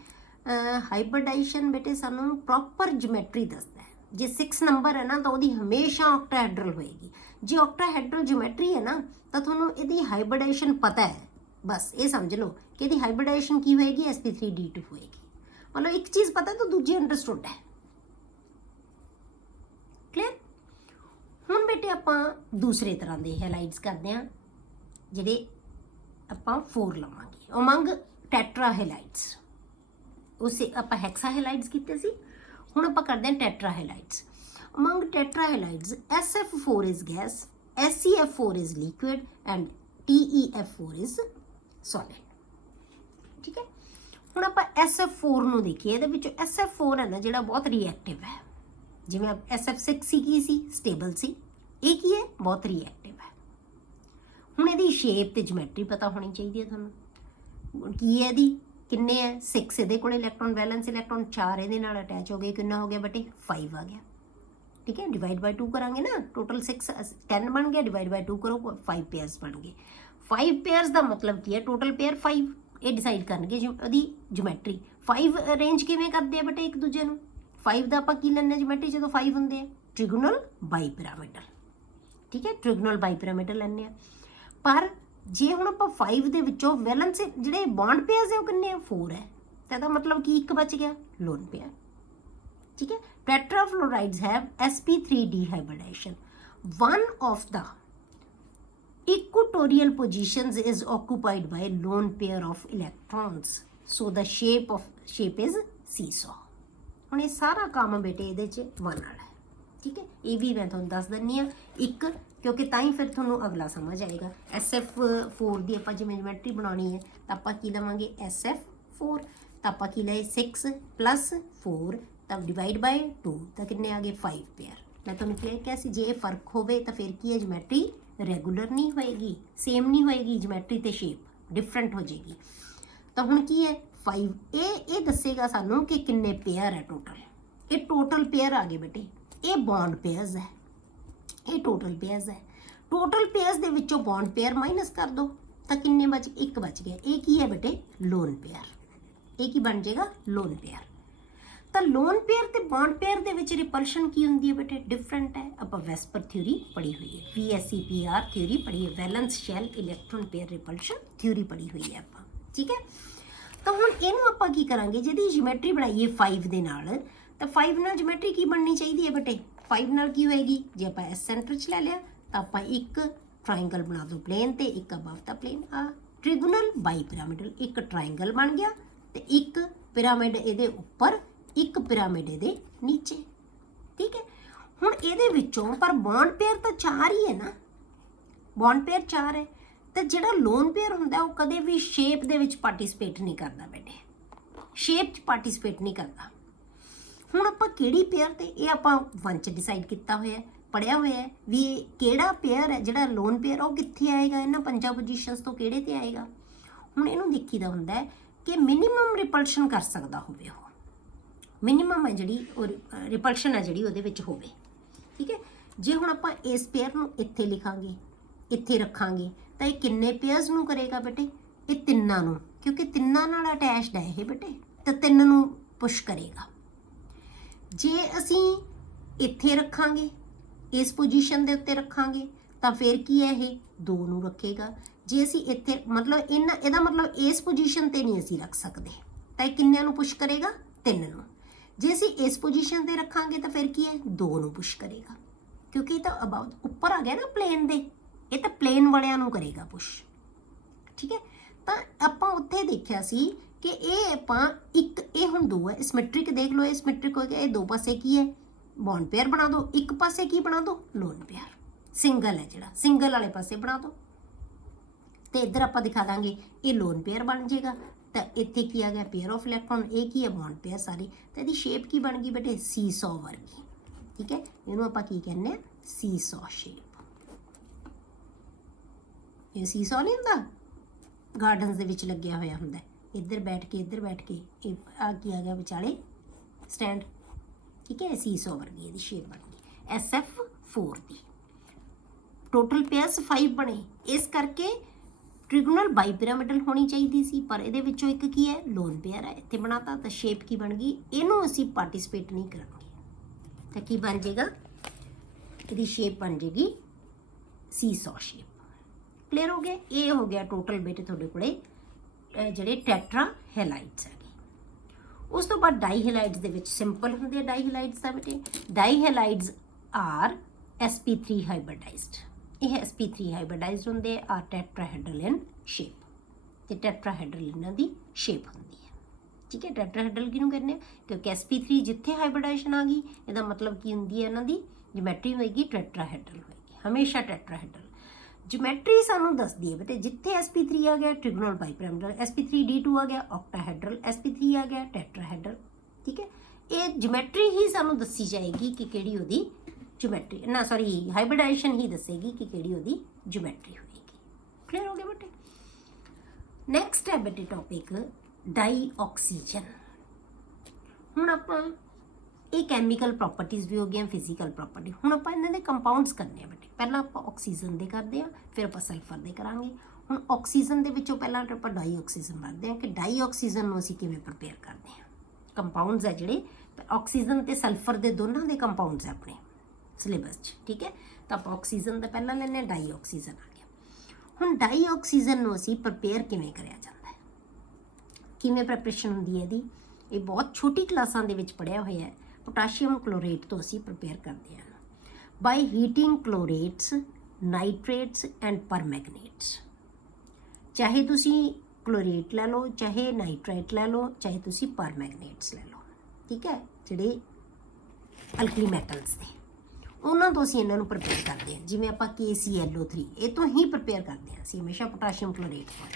ਹਾਈਬ੍ਰਿਡਾਈਜੇਸ਼ਨ ਬੇਟੇ ਸਾਨੂੰ ਪ੍ਰੋਪਰ ਜਿਓਮੈਟਰੀ ਦੱਸਦਾ ਹੈ। ਜੇ 6 ਨੰਬਰ ਹੈ ਨਾ ਤਾਂ ਉਹਦੀ ਹਮੇਸ਼ਾ ਆਕਟਾਹੈਡਰਲ ਹੋਏਗੀ। ਜੇ ਆਕਟਾਹੈਡਰਲ ਜਿਓਮੈਟਰੀ ਹੈ ਨਾ ਤਾਂ ਤੁਹਾਨੂੰ ਇਹਦੀ ਹਾਈਬ੍ਰਿਡਾਈਜੇਸ਼ਨ ਪਤਾ ਹੈ, ਬਸ ਇਹ ਸਮਝ ਲਓ ਕਿ ਇਹਦੀ ਹਾਈਬ੍ਰਿਡਾਈਜੇਸ਼ਨ ਕੀ ਹੋਏਗੀ, sp3d2 ਹੋਏਗੀ। मतलब एक चीज़ पता है तो दूजी अंडरस्टूड है, ਆਪਾਂ ਦੂਸਰੇ ਤਰ੍ਹਾਂ ਦੇ ਹੈਲਾਈਡਸ ਕਰਦੇ ਹਾਂ ਜਿਹੜੇ ਆਪਾਂ 4 ਲਵਾਂਗੇ ਅਮੰਗ ਟੈਟਰਾ ਹੈਲਾਈਡਸ। ਉਸੇ ਆਪਾਂ ਹੈਕਸਾ ਹੈਲਾਈਡਸ ਕੀਤੇ ਸੀ, ਹੁਣ ਆਪਾਂ ਕਰਦੇ ਹਾਂ tetra halides. Among tetra halides SF4 is gas, SeF4 is liquid and TeF4 is solid. ਠੀਕ ਹੈ, ਹੁਣ ਆਪਾਂ SF4 ਨੂੰ ਦੇਖੀਏ। ਇਹਦੇ ਵਿੱਚੋਂ SF4 ਹੈ ਨਾ ਜਿਹੜਾ ਬਹੁਤ ਰਿਐਕਟਿਵ ਹੈ। ਜਿਵੇਂ SF6 ਸੀ ਕੀ ਸੀ, ਸਟੇਬਲ ਸੀ, ਇਹ ਕੀ ਹੈ, ਬਹੁਤ ਰਿਐਕਟਿਵ ਹੈ। ਹੁਣ ਇਹਦੀ ਸ਼ੇਪ ਤੇ ਜਿਓਮੈਟਰੀ ਪਤਾ ਹੋਣੀ ਚਾਹੀਦੀ ਹੈ ਤੁਹਾਨੂੰ। ਕੀ ਹੈ ਇਹਦੀ, ਕਿੰਨੇ ਹੈ, 6 ਇਹਦੇ ਕੋਲ ਇਲੈਕਟ੍ਰੋਨ, ਵੈਲੈਂਸ ਇਲੈਕਟ੍ਰੋਨ 4 ਇਹਦੇ ਨਾਲ ਅਟੈਚ ਹੋ ਗਏ, ਕਿੰਨਾ ਹੋ ਗਿਆ ਬੇਟੇ 5 ਆ ਗਿਆ। ਠੀਕ ਹੈ, ਡਿਵਾਈਡ ਬਾਈ 2 ਕਰਾਂਗੇ ਨਾ, ਟੋਟਲ 10 ਬਣ ਗਿਆ, ਡਿਵਾਈਡ ਬਾਈ 2 ਕਰੋ 5 ਪੇਅਰਸ ਬਣ ਗਏ। 5 ਪੇਅਰਸ ਦਾ ਮਤਲਬ ਕੀ ਹੈ, ਟੋਟਲ ਪੇਅਰ 5। ਇਹ ਡਿਸਾਈਡ ਕਰਨਗੇ ਉਹਦੀ ਜਿਓਮੈਟਰੀ। 5 ਅਰੇਂਜ ਕਿਵੇਂ ਕਰਦੇ ਆ ਬੇਟੇ ਇੱਕ ਦੂਜੇ ਨੂੰ। 5 ਦਾ ਆਪਾਂ ਕੀ ਲੈਂਦੇ ਜਿਓਮੈਟਰੀ ਜਦੋਂ 5 ਹੁੰਦੇ ਆ, ਟ੍ਰਿਗੋਨਲ ਬਾਈਪਿਰਾਮਿਡਲ। ਠੀਕ ਹੈ, ਟ੍ਰਿਗੋਨਲ ਬਾਈਪਿਰਾਮਿਡਲ ਲੈਂਦੇ ਆ। ਪਰ ਜੇ ਹੁਣ ਆਪਾਂ 5 ਦੇ ਵਿੱਚੋਂ ਵੈਲੈਂਸ ਜਿਹੜੇ ਬੌਂਡ ਪੇਅਰਸ ਹੈ ਉਹ ਕਿੰਨੇ ਆ, 4 ਹੈ, ਤਾਂ ਇਹਦਾ ਮਤਲਬ ਕੀ ਇੱਕ ਬਚ ਗਿਆ, ਲੋਨ ਪੇਅਰ। ਠੀਕ ਹੈ, tetrafluorides have sp3 dehybridization. One of the equatorial positions is occupied by lone pair of electrons, so the shape is seesaw. ਹੁਣ ਇਹ ਸਾਰਾ ਕੰਮ ਬੇਟੇ ਇਹਦੇ 'ਚ 1 ਵਾਲਾ ਹੈ। ਠੀਕ ਹੈ, ਇਹ ਵੀ ਮੈਂ ਤੁਹਾਨੂੰ ਦੱਸ ਦਿੰਦੀ ਹਾਂ ਇੱਕ, ਕਿਉਂਕਿ ਤਾਂ ਹੀ ਫਿਰ ਤੁਹਾਨੂੰ ਅਗਲਾ ਸਮਝ ਆਏਗਾ। SF4 ਦੀ ਆਪਾਂ ਜਿਵੇਂ ਜਿਓਮੈਟਰੀ ਬਣਾਉਣੀ ਹੈ ਤਾਂ ਆਪਾਂ ਕੀ ਲਵਾਂਗੇ, SF4 ਤਾਂ ਆਪਾਂ ਕੀ ਲਏ 6 + 4 ਤਾਂ ਡਿਵਾਈਡ ਬਾਈ 2 ਤਾਂ ਕਿੰਨੇ ਆ ਗਏ 5 ਪੇਅਰ। ਮੈਂ ਤੁਹਾਨੂੰ ਕਿਹਾ ਸੀ ਜੇ ਇਹ ਫਰਕ ਹੋਵੇ ਤਾਂ ਫਿਰ ਕੀ ਹੈ, ਜਿਓਮੈਟਰੀ ਰੈਗੂਲਰ ਨਹੀਂ ਹੋਏਗੀ, ਸੇਮ ਨਹੀਂ ਹੋਏਗੀ ਜਿਓਮੈਟਰੀ ਤੇ ਸ਼ੇਪ ਡਿਫਰੈਂਟ ਹੋ ਜਾਏਗੀ। ਤਾਂ ਹੁਣ ਕੀ ਹੈ 5, ਇਹ ਦੱਸੇਗਾ ਸਾਨੂੰ ਕਿ ਕਿੰਨੇ ਪੇਅਰ ਹੈ ਟੋਟਲ। ਇਹ ਟੋਟਲ ਪੇਅਰ ਆ ਗਏ ਬੇਟੇ, ਇਹ ਬੌਂਡ ਪੇਅਰਸ ਹੈ, ਇਹ ਟੋਟਲ ਪੇਅਰਸ ਹੈ। ਟੋਟਲ ਪੇਅਰਸ ਦੇ ਵਿੱਚੋਂ ਬੌਂਡ ਪੇਅਰ ਮਾਈਨਸ ਕਰ ਦੋ ਤਾਂ ਕਿੰਨੇ ਬਚ, ਇੱਕ ਬਚ ਗਿਆ। ਇਹ ਕੀ ਹੈ ਬੇਟੇ, ਲੋਨ ਪੇਅਰ। ਇਹ ਕੀ ਬਣ ਜਾਏਗਾ, ਲੋਨ ਪੇਅਰ। ਤਾਂ ਲੋਨ ਪੇਅਰ ਤੇ ਬੌਂਡ ਪੇਅਰ ਦੇ ਵਿੱਚ ਰਿਪਲਸ਼ਨ ਕੀ ਹੁੰਦੀ ਹੈ ਬੇਟੇ, ਡਿਫਰੈਂਟ ਹੈ। ਆਪਾਂ ਵੈਸਪਰ ਥਿਊਰੀ ਪੜ੍ਹੀ ਹੋਈ ਹੈ, VSEPR ਥਿਊਰੀ ਪੜ੍ਹੀ ਹੈ, valence shell electron pair repulsion theory ਪੜ੍ਹੀ ਹੋਈ ਹੈ ਆਪਾਂ। ਠੀਕ ਹੈ, ਤਾਂ ਹੁਣ ਇਹਨੂੰ ਆਪਾਂ ਕੀ ਕਰਾਂਗੇ, ਜਿਹਦੀ ਜਿਓਮੈਟਰੀ ਬਣਾਈਏ 5 ਦੇ ਨਾਲ, ਤਾਂ 5 ਨਾਲ ਜਿਓਮੈਟਰੀ ਕੀ ਬਣਨੀ ਚਾਹੀਦੀ ਹੈ ਬੇਟੇ, 5 ਨਾਲ ਕੀ ਹੋਏਗੀ, ਜੇ ਆਪਾਂ ਇਸ ਸੈਂਟਰ 'ਚ ਲੈ ਲਿਆ ਤਾਂ ਆਪਾਂ ਇੱਕ ਟ੍ਰਾਇੰਗਲ ਬਣਾ ਦੋ ਪਲੇਨ ਤੇ, ਇੱਕ ਅਬਵ ਦਾ ਪਲੇਨ। ਆ ਟ੍ਰਿਗੋਨਲ ਬਾਈਪਿਰਾਮਿਡਲ, ਇੱਕ ਟ੍ਰਾਇੰਗਲ ਬਣ ਗਿਆ ਤੇ ਇੱਕ ਪਿਰਾਮਿਡ ਇਹਦੇ ਉੱਪਰ, ਇੱਕ ਪਿਰਾਮਿਡ ਇਹਦੇ ਨੀਚੇ। ਠੀਕ ਹੈ, ਹੁਣ ਇਹਦੇ ਵਿੱਚੋਂ ਪਰ ਬੌਂਡ ਪੇਅਰ ਤਾਂ 4 ਹੀ ਹੈ ਨਾ, ਬੌਂਡ ਪੇਅਰ 4 ਹੈ। ਤੇ ਜਿਹੜਾ ਲੋਨ ਪੇਅਰ ਹੁੰਦਾ ਉਹ ਕਦੇ ਵੀ ਸ਼ੇਪ ਦੇ ਵਿੱਚ ਪਾਰਟਿਸਿਪੇਟ ਨਹੀਂ ਕਰਦਾ ਬੇਟੇ, ਸ਼ੇਪ 'ਚ ਪਾਰਟਿਸਿਪੇਟ ਨਹੀਂ ਕਰਦਾ। ਹੁਣ ਆਪਾਂ ਕਿਹੜੀ ਪੇਅਰ ਤੇ, ਇਹ ਆਪਾਂ 1 'ਚ ਡਿਸਾਈਡ ਕੀਤਾ ਹੋਇਆ, ਪੜ੍ਹਿਆ ਹੋਇਆ ਹੈ ਵੀ ਕਿਹੜਾ ਪੇਅਰ ਹੈ ਜਿਹੜਾ ਲੋਨ ਪੇਅਰ ਉਹ ਕਿੱਥੇ ਆਏਗਾ, ਇਹਨਾਂ 5 ਪੋਜੀਸ਼ਨਸ ਤੋਂ ਕਿਹੜੇ ਤੇ ਆਏਗਾ। ਹੁਣ ਇਹਨੂੰ ਦੇਖੀਦਾ ਹੁੰਦਾ ਹੈ ਕਿ ਮਿਨੀਮਮ ਰਿਪਲਸ਼ਨ ਕਰ ਸਕਦਾ ਹੋਵੇ, ਉਹ ਮਿਨੀਮਮ ਹੈ ਜਿਹੜੀ ਉਹ ਰਿਪਲਸ਼ਨ ਹੈ ਜਿਹੜੀ ਉਹਦੇ ਵਿੱਚ ਹੋਵੇ। ਠੀਕ ਹੈ, ਜੇ ਹੁਣ ਆਪਾਂ ਇਸ ਪੇਅਰ ਨੂੰ ਇੱਥੇ ਲਿਖਾਂਗੇ, ਇੱਥੇ ਰੱਖਾਂਗੇ ਤਾਂ ਇਹ ਕਿੰਨੇ ਪੇਅਰਸ ਨੂੰ ਕਰੇਗਾ ਬੇਟੇ, ਇਹ 3 ਨੂੰ, ਕਿਉਂਕਿ 3 ਨਾਲ ਅਟੈਚਡ ਹੈ ਇਹ ਬੇਟੇ, ਤਾਂ 3 ਨੂੰ ਪੁਸ਼ ਕਰੇਗਾ। ਜੇ ਅਸੀਂ ਇੱਥੇ ਰੱਖਾਂਗੇ, ਇਸ ਪੋਜੀਸ਼ਨ ਦੇ ਉੱਤੇ ਰੱਖਾਂਗੇ ਤਾਂ ਫਿਰ ਕੀ ਹੈ, ਇਹ 2 ਨੂੰ ਰੱਖੇਗਾ। ਜੇ ਅਸੀਂ ਇੱਥੇ ਮਤਲਬ ਇਹਦਾ ਮਤਲਬ ਇਸ ਪੋਜੀਸ਼ਨ ਤੇ ਨਹੀਂ ਅਸੀਂ ਰੱਖ ਸਕਦੇ, ਤਾਂ ਇਹ ਕਿੰਨਿਆਂ ਨੂੰ ਪੁਸ਼ ਕਰੇਗਾ, 3 ਨੂੰ। ਜੇ ਅਸੀਂ ਇਸ ਪੋਜੀਸ਼ਨ ਤੇ ਰੱਖਾਂਗੇ ਤਾਂ ਫਿਰ ਕੀ ਹੈ, 2 ਨੂੰ ਪੁਸ਼ ਕਰੇਗਾ, ਕਿਉਂਕਿ ਇਹ ਤਾਂ ਅਬਾਊਟ ਉੱਪਰ ਆ ਗਿਆ ਨਾ ਪਲੇਨ ਦੇ, ਇਹ ਤਾਂ ਪਲੇਨ ਵਾਲਿਆਂ ਨੂੰ ਕਰੇਗਾ ਪੁਸ਼। ਠੀਕ ਹੈ, ਤਾਂ ਆਪਾਂ ਉੱਥੇ ਦੇਖਿਆ ਸੀ ਕਿ ਇਹ ਆਪਾਂ ਇੱਕ, ਇਹ ਹੁਣ 2 ਹੈ, ਸਿਮੈਟ੍ਰਿਕ ਦੇਖ ਲਓ, ਇਹ ਸਿਮੈਟ੍ਰਿਕ ਹੋ ਗਿਆ। ਇਹ 2 ਪਾਸੇ ਕੀ ਹੈ, ਬੌਂਡ ਪੇਅਰ ਬਣਾ ਦਿਓ, ਇੱਕ ਪਾਸੇ ਕੀ ਬਣਾ ਦਿਓ, ਲੋਨ ਪੇਅਰ। ਸਿੰਗਲ ਹੈ ਜਿਹੜਾ, ਸਿੰਗਲ ਵਾਲੇ ਪਾਸੇ ਬਣਾ ਦਿਓ ਤੇ ਇੱਧਰ ਆਪਾਂ ਦਿਖਾ ਦਾਂਗੇ ਇਹ ਲੋਨ ਪੇਅਰ ਬਣ ਜਾਏਗਾ। ਤਾਂ ਇੱਥੇ ਕੀ ਆ ਗਿਆ, ਪੇਅਰ ਆਫ ਇਲੈਕਟ੍ਰੋਨ, ਇਹ ਕੀ ਹੈ, ਬੌਂਡ ਪੇਅਰ ਸਾਰੀ। ਤਾਂ ਇਹਦੀ ਸ਼ੇਪ ਕੀ ਬਣ ਗਈ ਬੇਟੇ, ਸੀਸੌ ਵਰਗੀ। ਠੀਕ ਹੈ, ਇਹਨੂੰ ਆਪਾਂ ਕੀ ਕਹਿੰਦੇ ਆ, ਸੀਸੌ ਸ਼ੇਪ। ਇਹ ਸੀਸੌ ਨਹੀਂ ਹੁੰਦਾ, ਗਾਰਡਨਸ ਦੇ ਵਿੱਚ ਲੱਗਿਆ ਹੋਇਆ ਹੁੰਦਾ, ਇੱਧਰ ਬੈਠ ਕੇ ਇੱਧਰ ਬੈਠ ਕੇ, ਇਹ ਆ ਕੀ ਆ ਗਿਆ ਵਿਚਾਲੇ ਸਟੈਂਡ। ਠੀਕ ਹੈ, ਸੀਸੌ ਵਰਗੀ ਇਹਦੀ ਸ਼ੇਪ ਬਣ ਗਈ। SF4 ਦੀ ਟੋਟਲ ਪੇਅਰਸ 5 ਬਣੇ, ਇਸ ਕਰਕੇ ਟ੍ਰਿਗੋਨਲ ਬਾਈਪਿਰਾਮਿਡਲ ਹੋਣੀ ਚਾਹੀਦੀ ਸੀ, ਪਰ ਇਹਦੇ ਵਿੱਚੋਂ ਇੱਕ ਕੀ ਹੈ, ਲੋਨ ਪੇਅਰ ਹੈ, ਇੱਥੇ ਬਣਾਤਾ। ਤਾਂ ਸ਼ੇਪ ਕੀ ਬਣ ਗਈ, ਇਹਨੂੰ ਅਸੀਂ ਪਾਰਟਿਸਿਪੇਟ ਨਹੀਂ ਕਰਾਂਗੇ ਤਾਂ ਕੀ ਬਣ ਜਾਏਗਾ, ਇਹਦੀ ਸ਼ੇਪ ਬਣ ਜਾਏਗੀ ਸੀਸੌ ਸ਼ੇਪ। ਕਲੀਅਰ ਹੋ ਗਿਆ, ਇਹ ਹੋ ਗਿਆ ਟੋਟਲ ਬੇਟੇ ਤੁਹਾਡੇ ਕੋਲੇ ਜਿਹੜੇ ਟੈਟਰਾ ਹੈਲਾਈਡਸ ਹੈਗੇ। ਉਸ ਤੋਂ ਬਾਅਦ ਡਾਈ ਹੈਲਾਈਡਸ ਦੇ ਵਿੱਚ ਸਿੰਪਲ ਹੁੰਦੇ ਆ, ਡਾਈ ਹੈਲਾਈਡਸ ਦਾ ਬੇਟੇ। ਡਾਈ ਹੈਲਾਈਡਸ ਆਰ sp3 ਹਾਈਬ੍ਰਿਡਾਈਜ਼ਡ। ਇਹ sp3 ਹਾਈਬ੍ਰਿਡਾਈਜ਼ਡ ਹੁੰਦੇ ਆ ਟੈਟਰਾਹੈਡਰਲ ਇਨ ਸ਼ੇਪ, ਤੇ ਟੈਟਰਾਹੈਡਰਲ ਇਹਨਾਂ ਦੀ ਸ਼ੇਪ ਹੁੰਦੀ ਹੈ। ਠੀਕ ਹੈ, ਟੈਟਰਾਹੈਡਰਲ ਕਿਹਨੂੰ ਕਹਿੰਦੇ ਆ? ਕਿਉਂਕਿ sp3 ਜਿੱਥੇ ਹਾਈਬ੍ਰਿਡਾਈਜ਼ੇਸ਼ਨ ਆ ਗਈ ਇਹਦਾ ਮਤਲਬ ਕੀ ਹੁੰਦੀ ਹੈ, ਇਹਨਾਂ ਦੀ ਜਿਓਮੈਟਰੀ ਹੋਏਗੀ ਟੈਟਰਾਹੈਡਰਲ ਹੋਏਗੀ, ਹਮੇਸ਼ਾ ਟੈਟਰਾਹੈਡਰਲ। ਜਿਓਮੈਟਰੀ ਸਾਨੂੰ ਦੱਸਦੀ ਹੈ ਬੇਟੇ, ਜਿੱਥੇ sp3 ਆ ਗਿਆ ਟ੍ਰਿਗੋਨਲ ਬਾਈਪਿਰਾਮਿਡਲ, sp3d2 ਆ ਗਿਆ ਆਕਟਾਹੈਡਰਲ, sp3 ਆ ਗਿਆ ਟੈਟਰਾਹੈਡਰਲ। ਠੀਕ ਹੈ, ਇਹ ਜਿਓਮੈਟਰੀ ਹੀ ਸਾਨੂੰ ਦੱਸੀ ਜਾਏਗੀ ਕਿ ਕਿਹੜੀ ਉਹਦੀ ਜਿਓਮੈਟਰੀ, ਨਾ ਸੌਰੀ ਹਾਈਬ੍ਰਿਡਾਈਜ਼ੇਸ਼ਨ ਹੀ ਦੱਸੇਗੀ ਕਿ ਕਿਹੜੀ ਉਹਦੀ ਜਿਓਮੈਟਰੀ ਹੋਏਗੀ। ਕਲੀਅਰ ਹੋ ਗਿਆ ਬੇਟੇ? ਨੈਕਸਟ ਹੈ ਬੇਟੇ ਟੌਪਿਕ ਡਾਈ ਆਕਸੀਜਨ। ਹੁਣ ਆਪਾਂ ਇਹ ਕੈਮੀਕਲ ਪ੍ਰੋਪਰਟੀਜ਼ ਵੀ ਹੋ ਗਈਆਂ, ਫਿਜ਼ੀਕਲ ਪ੍ਰੋਪਰਟੀ। ਹੁਣ ਆਪਾਂ ਇਹਨਾਂ ਦੇ ਕੰਪਾਊਂਡਸ ਕਰਨੇ ਆ ਬੇਟੇ। ਪਹਿਲਾਂ ਆਪਾਂ ਆਕਸੀਜਨ ਦੇ ਕਰਦੇ ਆ, ਫਿਰ ਆਪਾਂ ਸਲਫਰ ਦੇ ਕਰਾਂਗੇ। ਹੁਣ ਆਕਸੀਜਨ ਦੇ ਵਿੱਚੋਂ ਪਹਿਲਾਂ ਆਪਾਂ ਡਾਈ ਆਕਸੀਜਨ ਕਰਦੇ ਆ ਕਿ ਡਾਈ ਆਕਸੀਜਨ ਨੂੰ ਅਸੀਂ ਕਿਵੇਂ ਪ੍ਰਪੇਅਰ ਕਰਦੇ ਆ। ਕੰਪਾਊਂਡਸ ਆ ਜਿਹੜੇ ਆਕਸੀਜਨ ਤੇ ਸਲਫਰ ਦੇ ਦੋਨਾਂ ਦੇ ਕੰਪਾਊਂਡਸ ਆ ਆਪਣੇ ਸਿਲੇਬਸ 'ਚ। ਠੀਕ ਹੈ, ਤਾਂ ਆਪਾਂ ਆਕਸੀਜਨ ਦਾ ਪਹਿਲਾਂ ਲੈਂਦੇ ਹਾਂ, ਡਾਈ ਆਕਸੀਜਨ ਆ ਗਿਆ। ਹੁਣ ਡਾਈ ਆਕਸੀਜਨ ਨੂੰ ਅਸੀਂ ਪ੍ਰਪੇਅਰ ਕਿਵੇਂ ਕਰਿਆ ਜਾਂਦਾ ਹੈ, ਕਿਵੇਂ ਪ੍ਰੈਪਰੇਸ਼ਨ ਹੁੰਦੀ ਹੈ ਇਹਦੀ, ਇਹ ਬਹੁਤ ਛੋਟੀ ਕਲਾਸਾਂ ਦੇ ਵਿੱਚ ਪੜ੍ਹਿਆ ਹੋਇਆ ਹੈ। ਪੋਟਾਸ਼ੀਅਮ ਕਲੋਰੇਟ ਤੋਂ ਅਸੀਂ ਪ੍ਰਪੇਅਰ ਕਰਦੇ ਹਾਂ ਬਾਈ ਹੀਟਿੰਗ ਕਲੋਰੇਟਸ, ਨਾਈਟ੍ਰੇਟਸ ਐਂਡ ਪਰਮੈਂਗਨੇਟਸ। ਚਾਹੇ ਤੁਸੀਂ ਕਲੋਰੇਟ ਲੈ ਲਓ, ਚਾਹੇ ਨਾਈਟ੍ਰਾਈਟ ਲੈ ਲਓ, ਚਾਹੇ ਤੁਸੀਂ ਪਰਮੈਂਗਨੇਟਸ ਲੈ ਲਓ। ਠੀਕ ਹੈ, ਜਿਹੜੇ ਅਲਕਲੀ ਮੈਟਲਸ ਦੇ, ਉਹਨਾਂ ਤੋਂ ਅਸੀਂ ਇਹਨਾਂ ਨੂੰ ਪ੍ਰਪੇਅਰ ਕਰਦੇ ਹਾਂ। ਜਿਵੇਂ ਆਪਾਂ KClO3 ਇਹ ਤੋਂ ਹੀ ਪ੍ਰਪੇਅਰ ਕਰਦੇ ਹਾਂ ਅਸੀਂ ਹਮੇਸ਼ਾ ਪੋਟਾਸ਼ੀਅਮ ਕਲੋਰੇਟ ਤੋਂ।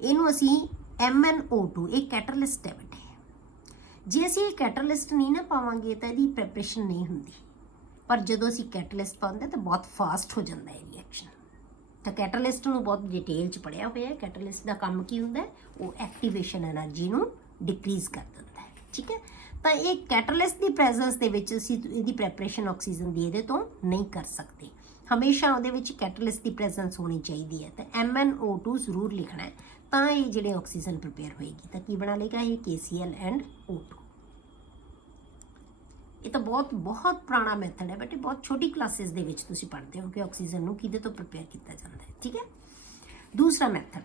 ਇਹਨੂੰ ਅਸੀਂ MnO2, ਇਹ ਕੈਟਾਲਿਸਟ ਹੈ ਬੇਟੇ। ਜੇ ਅਸੀਂ ਇਹ ਕੈਟਾਲਿਸਟ ਨਹੀਂ ਨਾ ਪਾਵਾਂਗੇ ਤਾਂ ਇਹਦੀ ਪ੍ਰੈਪਰੇਸ਼ਨ ਨਹੀਂ ਹੁੰਦੀ, ਪਰ ਜਦੋਂ ਅਸੀਂ ਕੈਟਾਲਿਸਟ ਪਾਉਂਦੇ ਤਾਂ ਬਹੁਤ ਫਾਸਟ ਹੋ ਜਾਂਦਾ ਹੈ ਰਿਐਕਸ਼ਨ। ਤਾਂ ਕੈਟਾਲਿਸਟ ਨੂੰ ਬਹੁਤ ਡਿਟੇਲ 'ਚ ਪੜ੍ਹਿਆ ਹੋਇਆ ਹੈ। ਕੈਟਾਲਿਸਟ ਦਾ ਕੰਮ ਕੀ ਹੁੰਦਾ ਹੈ? ਉਹ ਐਕਟੀਵੇਸ਼ਨ ਐਨਰਜੀ ਨੂੰ ਡਿਕਰੀਜ਼ ਕਰ ਦਿੰਦਾ ਹੈ। ਠੀਕ ਹੈ, ਤਾਂ ਇਹ ਕੈਟਾਲਿਸਟ ਦੀ ਪ੍ਰੈਜ਼ੈਂਸ ਦੇ ਵਿੱਚ ਅਸੀਂ ਇਹਦੀ ਪ੍ਰੈਪਰੇਸ਼ਨ ਆਕਸੀਜਨ ਦੀ ਇਹਦੇ ਤੋਂ ਨਹੀਂ ਕਰ ਸਕਦੇ। ਹਮੇਸ਼ਾ ਉਹਦੇ ਵਿੱਚ ਕੈਟਾਲਿਸਟ ਦੀ ਪ੍ਰੈਜ਼ੈਂਸ ਹੋਣੀ ਚਾਹੀਦੀ ਹੈ। ਤਾਂ MnO2 ਜ਼ਰੂਰ ਲਿਖਣਾ ਹੈ, ਤਾਂ ਇਹ ਜਿਹੜੇ ਆਕਸੀਜਨ ਪ੍ਰਪੇਅਰ ਹੋਏਗੀ। ਤਾਂ ਕੀ ਬਣਾ ਲੇਗਾ ਇਹ? KCl and O2। ਇਹ ਤਾਂ ਬਹੁਤ ਬਹੁਤ ਪੁਰਾਣਾ ਮੈਥਡ ਹੈ ਬੇਟੇ, ਬਹੁਤ ਛੋਟੀ ਕਲਾਸਿਸ ਦੇ ਵਿੱਚ ਤੁਸੀਂ ਪੜ੍ਹਦੇ ਹੋ ਕਿ ਆਕਸੀਜਨ ਨੂੰ ਕਿਹਦੇ ਤੋਂ ਪ੍ਰਪੇਅਰ ਕੀਤਾ ਜਾਂਦਾ ਹੈ। ਠੀਕ ਹੈ, ਦੂਸਰਾ method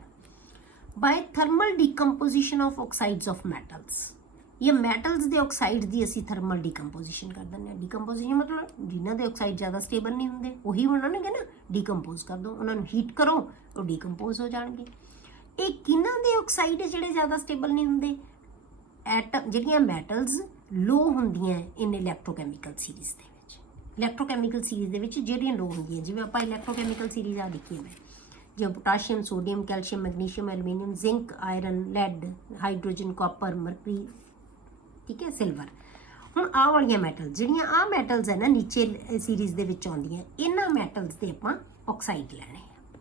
by thermal decomposition of oxides of metals. ਇਹ ਮੈਟਲਸ ਦੇ ਆਕਸਾਈਡ ਦੀ ਅਸੀਂ ਥਰਮਲ ਡੀਕੰਪੋਜੀਸ਼ਨ ਕਰ ਦਿੰਦੇ ਹਾਂ। ਡੀਕੰਪੋਜੀਸ਼ਨ ਮਤਲਬ ਜਿਨ੍ਹਾਂ ਦੇ ਆਕਸਾਈਡ ਜ਼ਿਆਦਾ ਸਟੇਬਲ ਨਹੀਂ ਹੁੰਦੇ ਉਹੀ ਬਣਨਗੇ ਨਾ, ਡੀਕੰਪੋਜ਼ ਕਰ ਦਿਓ, ਉਹਨਾਂ ਨੂੰ ਹੀਟ ਕਰੋ, ਉਹ ਡੀਕੰਪੋਜ਼ ਹੋ ਜਾਣਗੇ। ਇਹ ਕਿਹਨਾਂ ਦੇ ਆਕਸਾਈਡ ਜਿਹੜੇ ਜ਼ਿਆਦਾ ਸਟੇਬਲ ਨਹੀਂ ਹੁੰਦੇ? ਐਟਮ, ਜਿਹੜੀਆਂ ਮੈਟਲਸ ਲੋ ਹੁੰਦੀਆਂ ਇਨ ਇਲੈਕਟ੍ਰੋਕੈਮੀਕਲ ਸੀਰੀਜ਼ ਦੇ ਵਿੱਚ। ਇਲੈਕਟ੍ਰੋਕੈਮੀਕਲ ਸੀਰੀਜ਼ ਦੇ ਵਿੱਚ ਜਿਹੜੀਆਂ ਲੋ ਹੁੰਦੀਆਂ, ਜਿਵੇਂ ਆਪਾਂ ਇਲੈਕਟ੍ਰੋਕੈਮੀਕਲ ਸੀਰੀਜ਼ ਆ ਦੇਖੀ ਹੈ ਜਿਵੇਂ potassium, sodium, calcium, magnesium, aluminium, zinc, iron, lead, hydrogen, copper, mercury, ਠੀਕ ਹੈ, ਸਿਲਵਰ। ਹੁਣ ਆਹ ਵਾਲੀਆਂ ਮੈਟਲ, ਜਿਹੜੀਆਂ ਆਹ ਮੈਟਲਸ ਹੈ ਨਾ ਨੀਚੇ ਸੀਰੀਜ਼ ਦੇ ਵਿੱਚ ਆਉਂਦੀਆਂ, ਇਹਨਾਂ ਮੈਟਲਸ ਦੇ ਆਪਾਂ ਆਕਸਾਈਡ ਲੈਣੇ ਆ।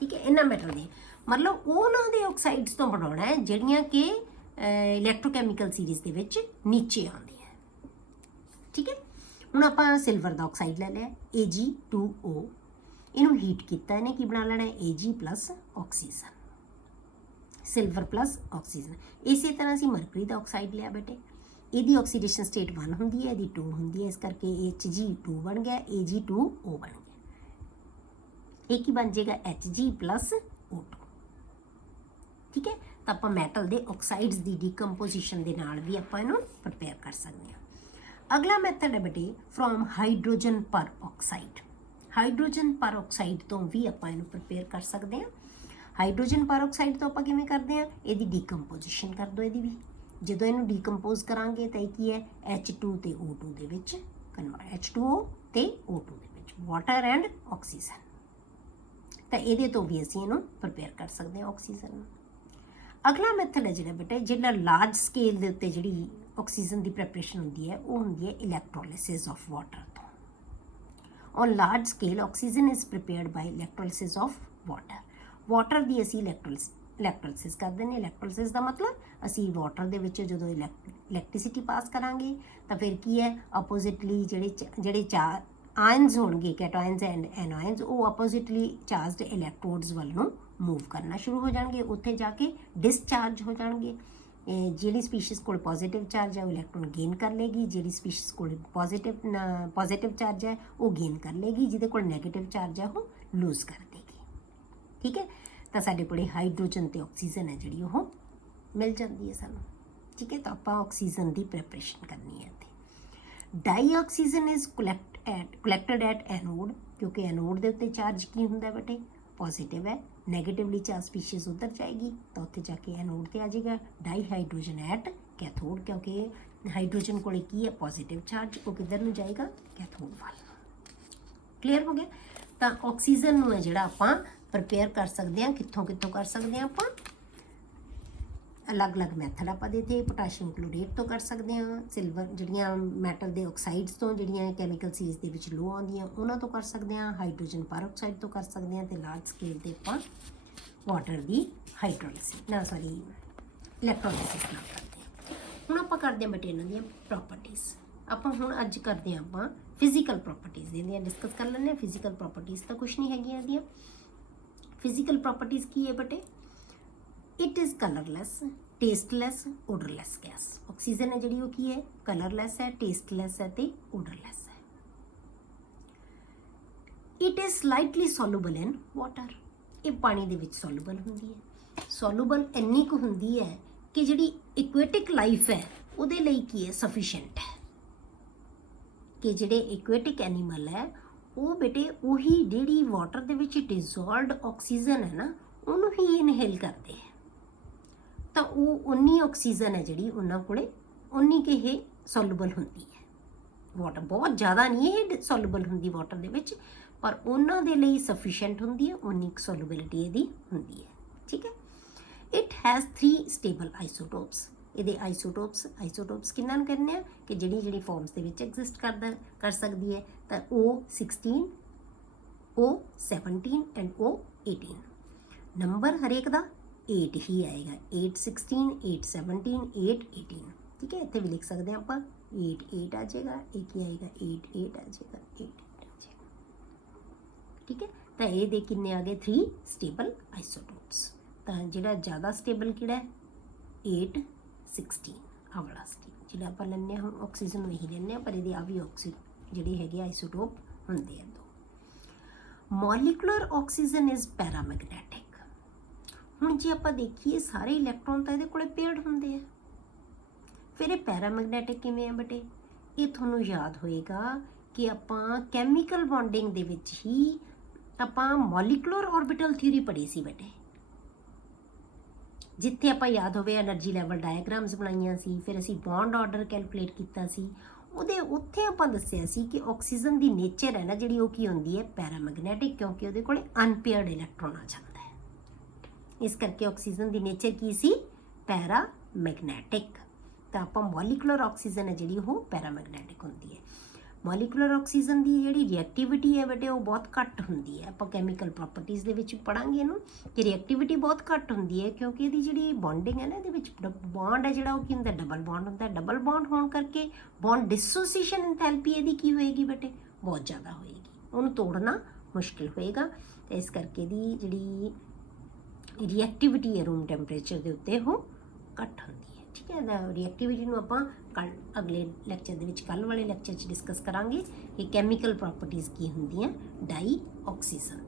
ਠੀਕ ਹੈ, ਇਹਨਾਂ ਮੈਟਲ ਦੇ ਮਤਲਬ ਉਹਨਾਂ ਦੇ ਆਕਸਾਈਡਸ ਤੋਂ ਬਣਾਉਣਾ ਹੈ ਜਿਹੜੀਆਂ ਕਿ ਇਲੈਕਟ੍ਰੋਕੈਮੀਕਲ ਸੀਰੀਜ਼ ਦੇ ਵਿੱਚ ਨੀਚੇ ਆਉਂਦੀਆਂ। ਠੀਕ ਹੈ, ਹੁਣ ਆਪਾਂ ਸਿਲਵਰ ਦਾ ਆਕਸਾਈਡ ਲੈ ਲਿਆ Ag2O, ਇਹਨੂੰ ਹੀਟ ਕੀਤਾ, ਇਹਨੇ ਕੀ ਬਣਾ ਲੈਣਾ? Ag plus oxygen, silver plus oxygen. ਇਸੇ ਤਰ੍ਹਾਂ ਅਸੀਂ ਮਰਕਰੀ ਦਾ ਆਕਸਾਈਡ ਲਿਆ ਬੇਟੇ, ਇਹਦੀ ਆਕਸੀਡੇਸ਼ਨ ਸਟੇਟ 1 ਹੁੰਦੀ ਹੈ, ਇਹਦੀ 2 ਹੁੰਦੀ ਹੈ, ਇਸ ਕਰਕੇ Hg2 ਬਣ ਗਿਆ, Ag2O ਬਣ ਗਿਆ। ਇਹ ਕੀ ਬਣ ਜਾਏਗਾ? Hg plus O2। ਠੀਕ ਹੈ, ਤਾਂ ਆਪਾਂ ਮੈਟਲ ਦੇ ਆਕਸਾਈਡਸ ਦੀ ਡੀਕੰਪੋਜੀਸ਼ਨ ਦੇ ਨਾਲ ਵੀ ਆਪਾਂ ਇਹਨੂੰ ਪ੍ਰਪੇਅਰ ਕਰ ਸਕਦੇ ਹਾਂ। ਅਗਲਾ ਮੈਥਡ ਹੈ ਬੇਟੇ ਫਰੋਮ ਹਾਈਡਰੋਜਨ ਪਰ ਆਕਸਾਈਡ। ਹਾਈਡਰੋਜਨ ਪਰ ਆਕਸਾਈਡ ਤੋਂ ਵੀ ਆਪਾਂ ਇਹਨੂੰ ਪ੍ਰਪੇਅਰ ਕਰ ਸਕਦੇ ਹਾਂ। ਹਾਈਡਰੋਜਨ ਪਰ ਆਕਸਾਈਡ ਤੋਂ ਆਪਾਂ ਕਿਵੇਂ ਕਰਦੇ ਹਾਂ? ਇਹਦੀ ਡੀਕੰਪੋਜੀਸ਼ਨ ਕਰ ਦਿਓ। ਇਹਦੀ ਵੀ ਜਦੋਂ ਇਹਨੂੰ ਡੀਕੰਪੋਜ਼ ਕਰਾਂਗੇ ਤਾਂ ਇਹ ਕੀ ਹੈ? H2 ਤੇ O2 ਦੇ ਵਿੱਚ ਕਨਵਰਟ, H2O ਤੇ O2 ਦੇ ਵਿੱਚ, ਵਾਟਰ ਐਂਡ ਆਕਸੀਜਨ। ਤਾਂ ਇਹਦੇ ਤੋਂ ਵੀ ਅਸੀਂ ਇਹਨੂੰ ਪ੍ਰਪੇਅਰ ਕਰ ਸਕਦੇ ਹਾਂ ਆਕਸੀਜਨ ਨੂੰ। ਅਗਲਾ ਮੈਥਡ ਹੈ ਜਿਹੜਾ ਬੇਟਾ, ਜਿਹੜਾ ਲਾਰਜ ਸਕੇਲ ਦੇ ਉੱਤੇ ਜਿਹੜੀ ਆਕਸੀਜਨ ਦੀ ਪ੍ਰੈਪਰੇਸ਼ਨ ਹੁੰਦੀ ਹੈ ਉਹ ਹੁੰਦੀ ਹੈ ਇਲੈਕਟ੍ਰੋਲਿਸਿਸ ਆਫ ਵਾਟਰ ਤੋਂ। On large scale oxygen is prepared by electrolysis of water. Water ਦੀ ਅਸੀਂ ਇਲੈਕਟ੍ਰੋਲਿਸਿਸ ਕਰਦੇ ਨੇ। ਇਲੈਕਟ੍ਰੋਲਿਸਿਸ ਦਾ ਮਤਲਬ ਅਸੀਂ ਵਾਟਰ ਦੇ ਵਿੱਚ ਜਦੋਂ ਇਲੈਕਟ੍ਰਿਸਿਟੀ ਪਾਸ ਕਰਾਂਗੇ ਤਾਂ ਫਿਰ ਕੀ ਹੈ? ਆਪੋਜ਼ਿਟਲੀ ਜਿਹੜੇ ਚਾਰ ਆਇਨਸ ਹੋਣਗੇ, ਕੈਟਾਇਨਸ ਐਂਡ ਐਨਾਇਨਸ, ਉਹ ਆਪੋਜ਼ਿਟਲੀ ਚਾਰਜਡ ਇਲੈਕਟ੍ਰੋਡਸ ਵੱਲ ਨੂੰ ਮੂਵ ਕਰਨਾ ਸ਼ੁਰੂ ਹੋ ਜਾਣਗੇ, ਉੱਥੇ ਜਾ ਕੇ ਡਿਸਚਾਰਜ ਹੋ ਜਾਣਗੇ। ਜਿਹੜੀ ਸਪੀਸ਼ੀਜ਼ ਕੋਲ ਪੋਜ਼ੀਟਿਵ ਚਾਰਜ ਹੈ ਉਹ ਇਲੈਕਟ੍ਰੋਨ ਗੇਨ ਕਰ ਲੇਗੀ, ਜਿਹੜੀ ਸਪੀਸ਼ੀਜ਼ ਕੋਲ ਪੋਜ਼ੀਟਿਵ ਚਾਰਜ ਹੈ ਉਹ ਗੇਨ ਕਰ ਲੇਗੀ, ਜਿਹਦੇ ਕੋਲ ਨੈਗੇਟਿਵ ਚਾਰਜ ਹੈ ਉਹ ਲੂਜ਼ ਕਰ ਦੇਗੀ। ਠੀਕ ਹੈ, ਤਾਂ ਸਾਡੇ ਕੋਲ ਹਾਈਡਰੋਜਨ ਤੇ ਆਕਸੀਜਨ ਹੈ ਜਿਹੜੀ ਉਹ ਮਿਲ ਜਾਂਦੀ ਹੈ ਸਾਨੂੰ। ਠੀਕ ਹੈ, ਤਾਂ ਆਪਾਂ ਆਕਸੀਜਨ ਦੀ ਪ੍ਰੈਪਰੇਸ਼ਨ ਕਰਨੀ ਹੈ। Dioxygen is collected at anode, क्योंकि एनोड ਦੇ ਉੱਤੇ ਚਾਰਜ ਕੀ ਹੁੰਦਾ ਬੇਟੇ ਪੋਜ਼ਿਟਿਵ ਹੈ, ਨੈਗੇਟਿਵਲੀ ਚਾਰਜ ਸਪੀਸ਼ੀਜ਼ ਉੱਧਰ ਜਾਏਗੀ ਤਾਂ ਉੱਥੇ ਜਾ ਕੇ ਐਨੋਡ ਤੇ ਆ ਜਾਏਗਾ। ਡਾਈ ਹਾਈਡਰੋਜਨ ਐਟ ਕੈਥੋਡ, ਕਿਉਂਕਿ ਹਾਈਡਰੋਜਨ ਕੋਲੇ ਕੀ ਹੈ ਪੋਜ਼ਿਟਿਵ ਚਾਰਜ, ਉਹ ਕਿੱਧਰ ਨੂੰ ਜਾਏਗਾ ਕੈਥੋਡ ਵੱਲ। ਕਲੀਅਰ ਹੋ ਗਿਆ। ਤਾਂ ਆਕਸੀਜਨ ਨੂੰ ਹੈ ਜਿਹੜਾ ਆਪਾਂ ਪ੍ਰਪੇਅਰ ਕਰ ਸਕਦੇ ਹਾਂ, ਕਿੱਥੋਂ ਕਰ ਸਕਦੇ ਹਾਂ ਆਪਾਂ, ਅਲੱਗ-ਅਲੱਗ ਮੈਥਡ ਆਪਾਂ ਦੇ ਇੱਥੇ ਪੋਟਾਸ਼ੀਅਮ ਕਲੋਰੇਟ ਤੋਂ ਕਰ ਸਕਦੇ ਹਾਂ, ਸਿਲਵਰ ਜਿਹੜੀਆਂ ਮੈਟਲ ਦੇ ਆਕਸਾਈਡਸ ਤੋਂ ਜਿਹੜੀਆਂ ਕੈਮੀਕਲ ਸੀਜ਼ ਦੇ ਵਿੱਚ ਲੋ ਆਉਂਦੀਆਂ ਉਹਨਾਂ ਤੋਂ ਕਰ ਸਕਦੇ ਹਾਂ, ਹਾਈਡਰੋਜਨ ਪਰਆਕਸਾਈਡ ਤੋਂ ਕਰ ਸਕਦੇ ਹਾਂ, ਤੇ ਲਾਰਜ ਸਕੇਲ ਤੇ ਆਪਾਂ ਵਾਟਰ ਦੀ ਹਾਈਡਰੋਲਿਸਿਸ ਇਲੈਕਟ੍ਰੋਲਿਸਿਸ ਨਾਲ ਕਰਦੇ ਹਾਂ। ਹੁਣ ਆਪਾਂ ਕਰਦੇ ਹਾਂ ਬੇਟੇ ਇਹਨਾਂ ਦੀਆਂ ਪ੍ਰੋਪਰਟੀਜ਼। ਆਪਾਂ ਹੁਣ ਅੱਜ ਕਰਦੇ ਹਾਂ ਆਪਾਂ ਫਿਜ਼ੀਕਲ ਪ੍ਰੋਪਰਟੀਜ਼ ਇਹਦੀਆਂ ਡਿਸਕਸ ਕਰ ਲੈਂਦੇ ਹਾਂ। ਫਿਜ਼ੀਕਲ ਪ੍ਰੋਪਰਟੀਜ਼ ਤਾਂ ਕੁਛ ਨਹੀਂ ਹੈਗੀਆਂ ਇਹਦੀਆਂ। ਫਿਜ਼ੀਕਲ ਪ੍ਰੋਪਰਟੀਜ਼ ਕੀ ਹੈ ਬੇਟੇ, इट इज़ कलरलैस, टेस्टलैस, ओडरलैस गैस। ऑक्सीजन है जी वो की है कलरलैस है, टेस्टलैस है तो ओडरलैस है। It is slightly soluble in water, ये पानी दे विच सॉल्यूबल हुंदी है। सॉल्यूबल इन्नी कुछ हुंदी है कि जिहड़ी इक्वेटिक लाइफ है उहदे लई की है सफिशेंट है, कि जिहड़े इक्वेटिक एनीमल है वो बेटे उही जिहड़ी वाटर दे विच डिजोल्वड ऑक्सीजन है ना उहनूं ही इनहेल करते हैं, ਤਾਂ ਉਹ ਉਨੀ ਆਕਸੀਜਨ ਹੈ ਜਿਹੜੀ ਉਹਨਾਂ ਕੋਲੇ ਉਨੀ ਕਿ ਇਹ ਸੋਲੂਬਲ ਹੁੰਦੀ ਹੈ। ਵਾਟਰ ਬਹੁਤ ਜ਼ਿਆਦਾ ਨਹੀਂ ਇਹ ਸੋਲੂਬਲ ਹੁੰਦੀ ਵਾਟਰ ਦੇ ਵਿੱਚ, ਪਰ ਉਹਨਾਂ ਦੇ ਲਈ ਸਫੀਸ਼ੀਐਂਟ ਹੁੰਦੀ ਹੈ, ਉਨੀ ਕੁ ਸੋਲੂਬਿਲਿਟੀ ਇਹਦੀ ਹੁੰਦੀ ਹੈ। ਠੀਕ ਹੈ। It has 3 stable isotopes. ਇਹਦੇ ਆਈਸੋਟੋਪਸ ਕਿੰਨਾਂ ਨੂੰ ਕਹਿੰਦੇ ਆ ਕਿ ਜਿਹੜੀ ਫਾਰਮਸ ਦੇ ਵਿੱਚ ਐਗਜ਼ਿਸਟ ਕਰ ਸਕਦੀ ਹੈ, ਤਾਂ O16, O17 and O18। Number ਹਰੇਕ ਦਾ 8 ही आएगा, 816, 817, 818। ठीक है, इतने भी लिख सकते हैं आप 8 आ जाएगा, एक ही आएगा 8 आ जाएगा, 8 आ जाएगा। ठीक है, तो ये दे किन्ने आ गए 3 स्टेबल आइसोटोप्स। तो जिहड़ा ज़्यादा स्टेबल किहड़ा है 816 आ वाला जिहड़ा आप लैंदे हम ऑक्सीजन वही लैंदे पर ये आ भी ऑक्सीजन जिहड़ी हैगी आइसोटोप हुंदे आ दो। Molecular oxygen is paramagnetic. ਹੁਣ ਜੇ ਆਪਾਂ ਦੇਖੀਏ ਸਾਰੇ ਇਲੈਕਟ੍ਰੋਨ ਤਾਂ ਇਹਦੇ ਕੋਲੇ ਪੇਅਰਡ ਹੁੰਦੇ ਆ, ਫਿਰ ਇਹ ਪੈਰਾਮੈਗਨੈਟਿਕ ਕਿਵੇਂ ਆ ਬੇਟੇ, ਇਹ ਤੁਹਾਨੂੰ ਯਾਦ ਹੋਏਗਾ ਕਿ ਆਪਾਂ ਕੈਮੀਕਲ ਬੌਂਡਿੰਗ ਦੇ ਵਿੱਚ ਹੀ ਆਪਾਂ ਮੋਲੀਕੂਲਰ ਆਰਬਿਟਲ ਥਿਊਰੀ ਪੜ੍ਹੀ ਸੀ ਬੇਟੇ, ਜਿੱਥੇ ਆਪਾਂ ਯਾਦ ਹੋਵੇ એનર્ਜੀ ਲੈਵਲ ਡਾਇਆਗ੍ਰਾਮਸ ਬਣਾਈਆਂ ਸੀ, ਫਿਰ ਅਸੀਂ ਬੌਂਡ ਆਰਡਰ ਕੈਲਕੂਲੇਟ ਕੀਤਾ ਸੀ। ਉਹਦੇ ਉੱਥੇ ਆਪਾਂ ਦੱਸਿਆ ਸੀ ਕਿ ਆਕਸੀਜਨ ਦੀ ਨੇਚਰ ਹੈ ਨਾ ਜਿਹੜੀ ਉਹ ਕੀ ਹੁੰਦੀ ਹੈ ਪੈਰਾਮੈਗਨੈਟਿਕ, ਕਿਉਂਕਿ ਉਹਦੇ ਕੋਲੇ ਅਨਪੇਅਰਡ ਇਲੈਕਟ੍ਰੋਨ ਆ ਜਾਂਦਾ। इस करके ऑक्सीजन की नेचर की सी पैरामैगनैटिक। तो आप मॉलिकुलर ऑक्सीजन है जी वो पैरामैगनैटिक होंगी है। मॉलिकुलर ऑक्सीजन की जी रिएक्टिविटी है बेटे वो बहुत घट होंगी है। आप कैमिकल प्रॉपर्टीज़ दे विच पढ़ांगे इनू कि रिएक्टिविटी बहुत घट होंगी है, क्योंकि ये जी बॉन्डिंग है ना ये बॉन्ड है जो कि होंगे डबल बॉन्ड होंगे। डबल बॉन्ड होने करके बॉन्ड डिसोसीएशन एंथैल्पी ये की होएगी बेटे बहुत ज़्यादा होएगी, उन्होंने तोड़ना मुश्किल होएगा। तो इस करके जी रिएक्टिविटी है रूम टैंपरेचर के उत्ते वो घट होंगी है। ठीक है, रिएक्टिविटी में आप कल अगले लैक्चर के कल वाले लैक्चर डिस्कस करांगे कि कैमिकल प्रॉपर्टीज़ की होंगी डाई ऑक्सीजन।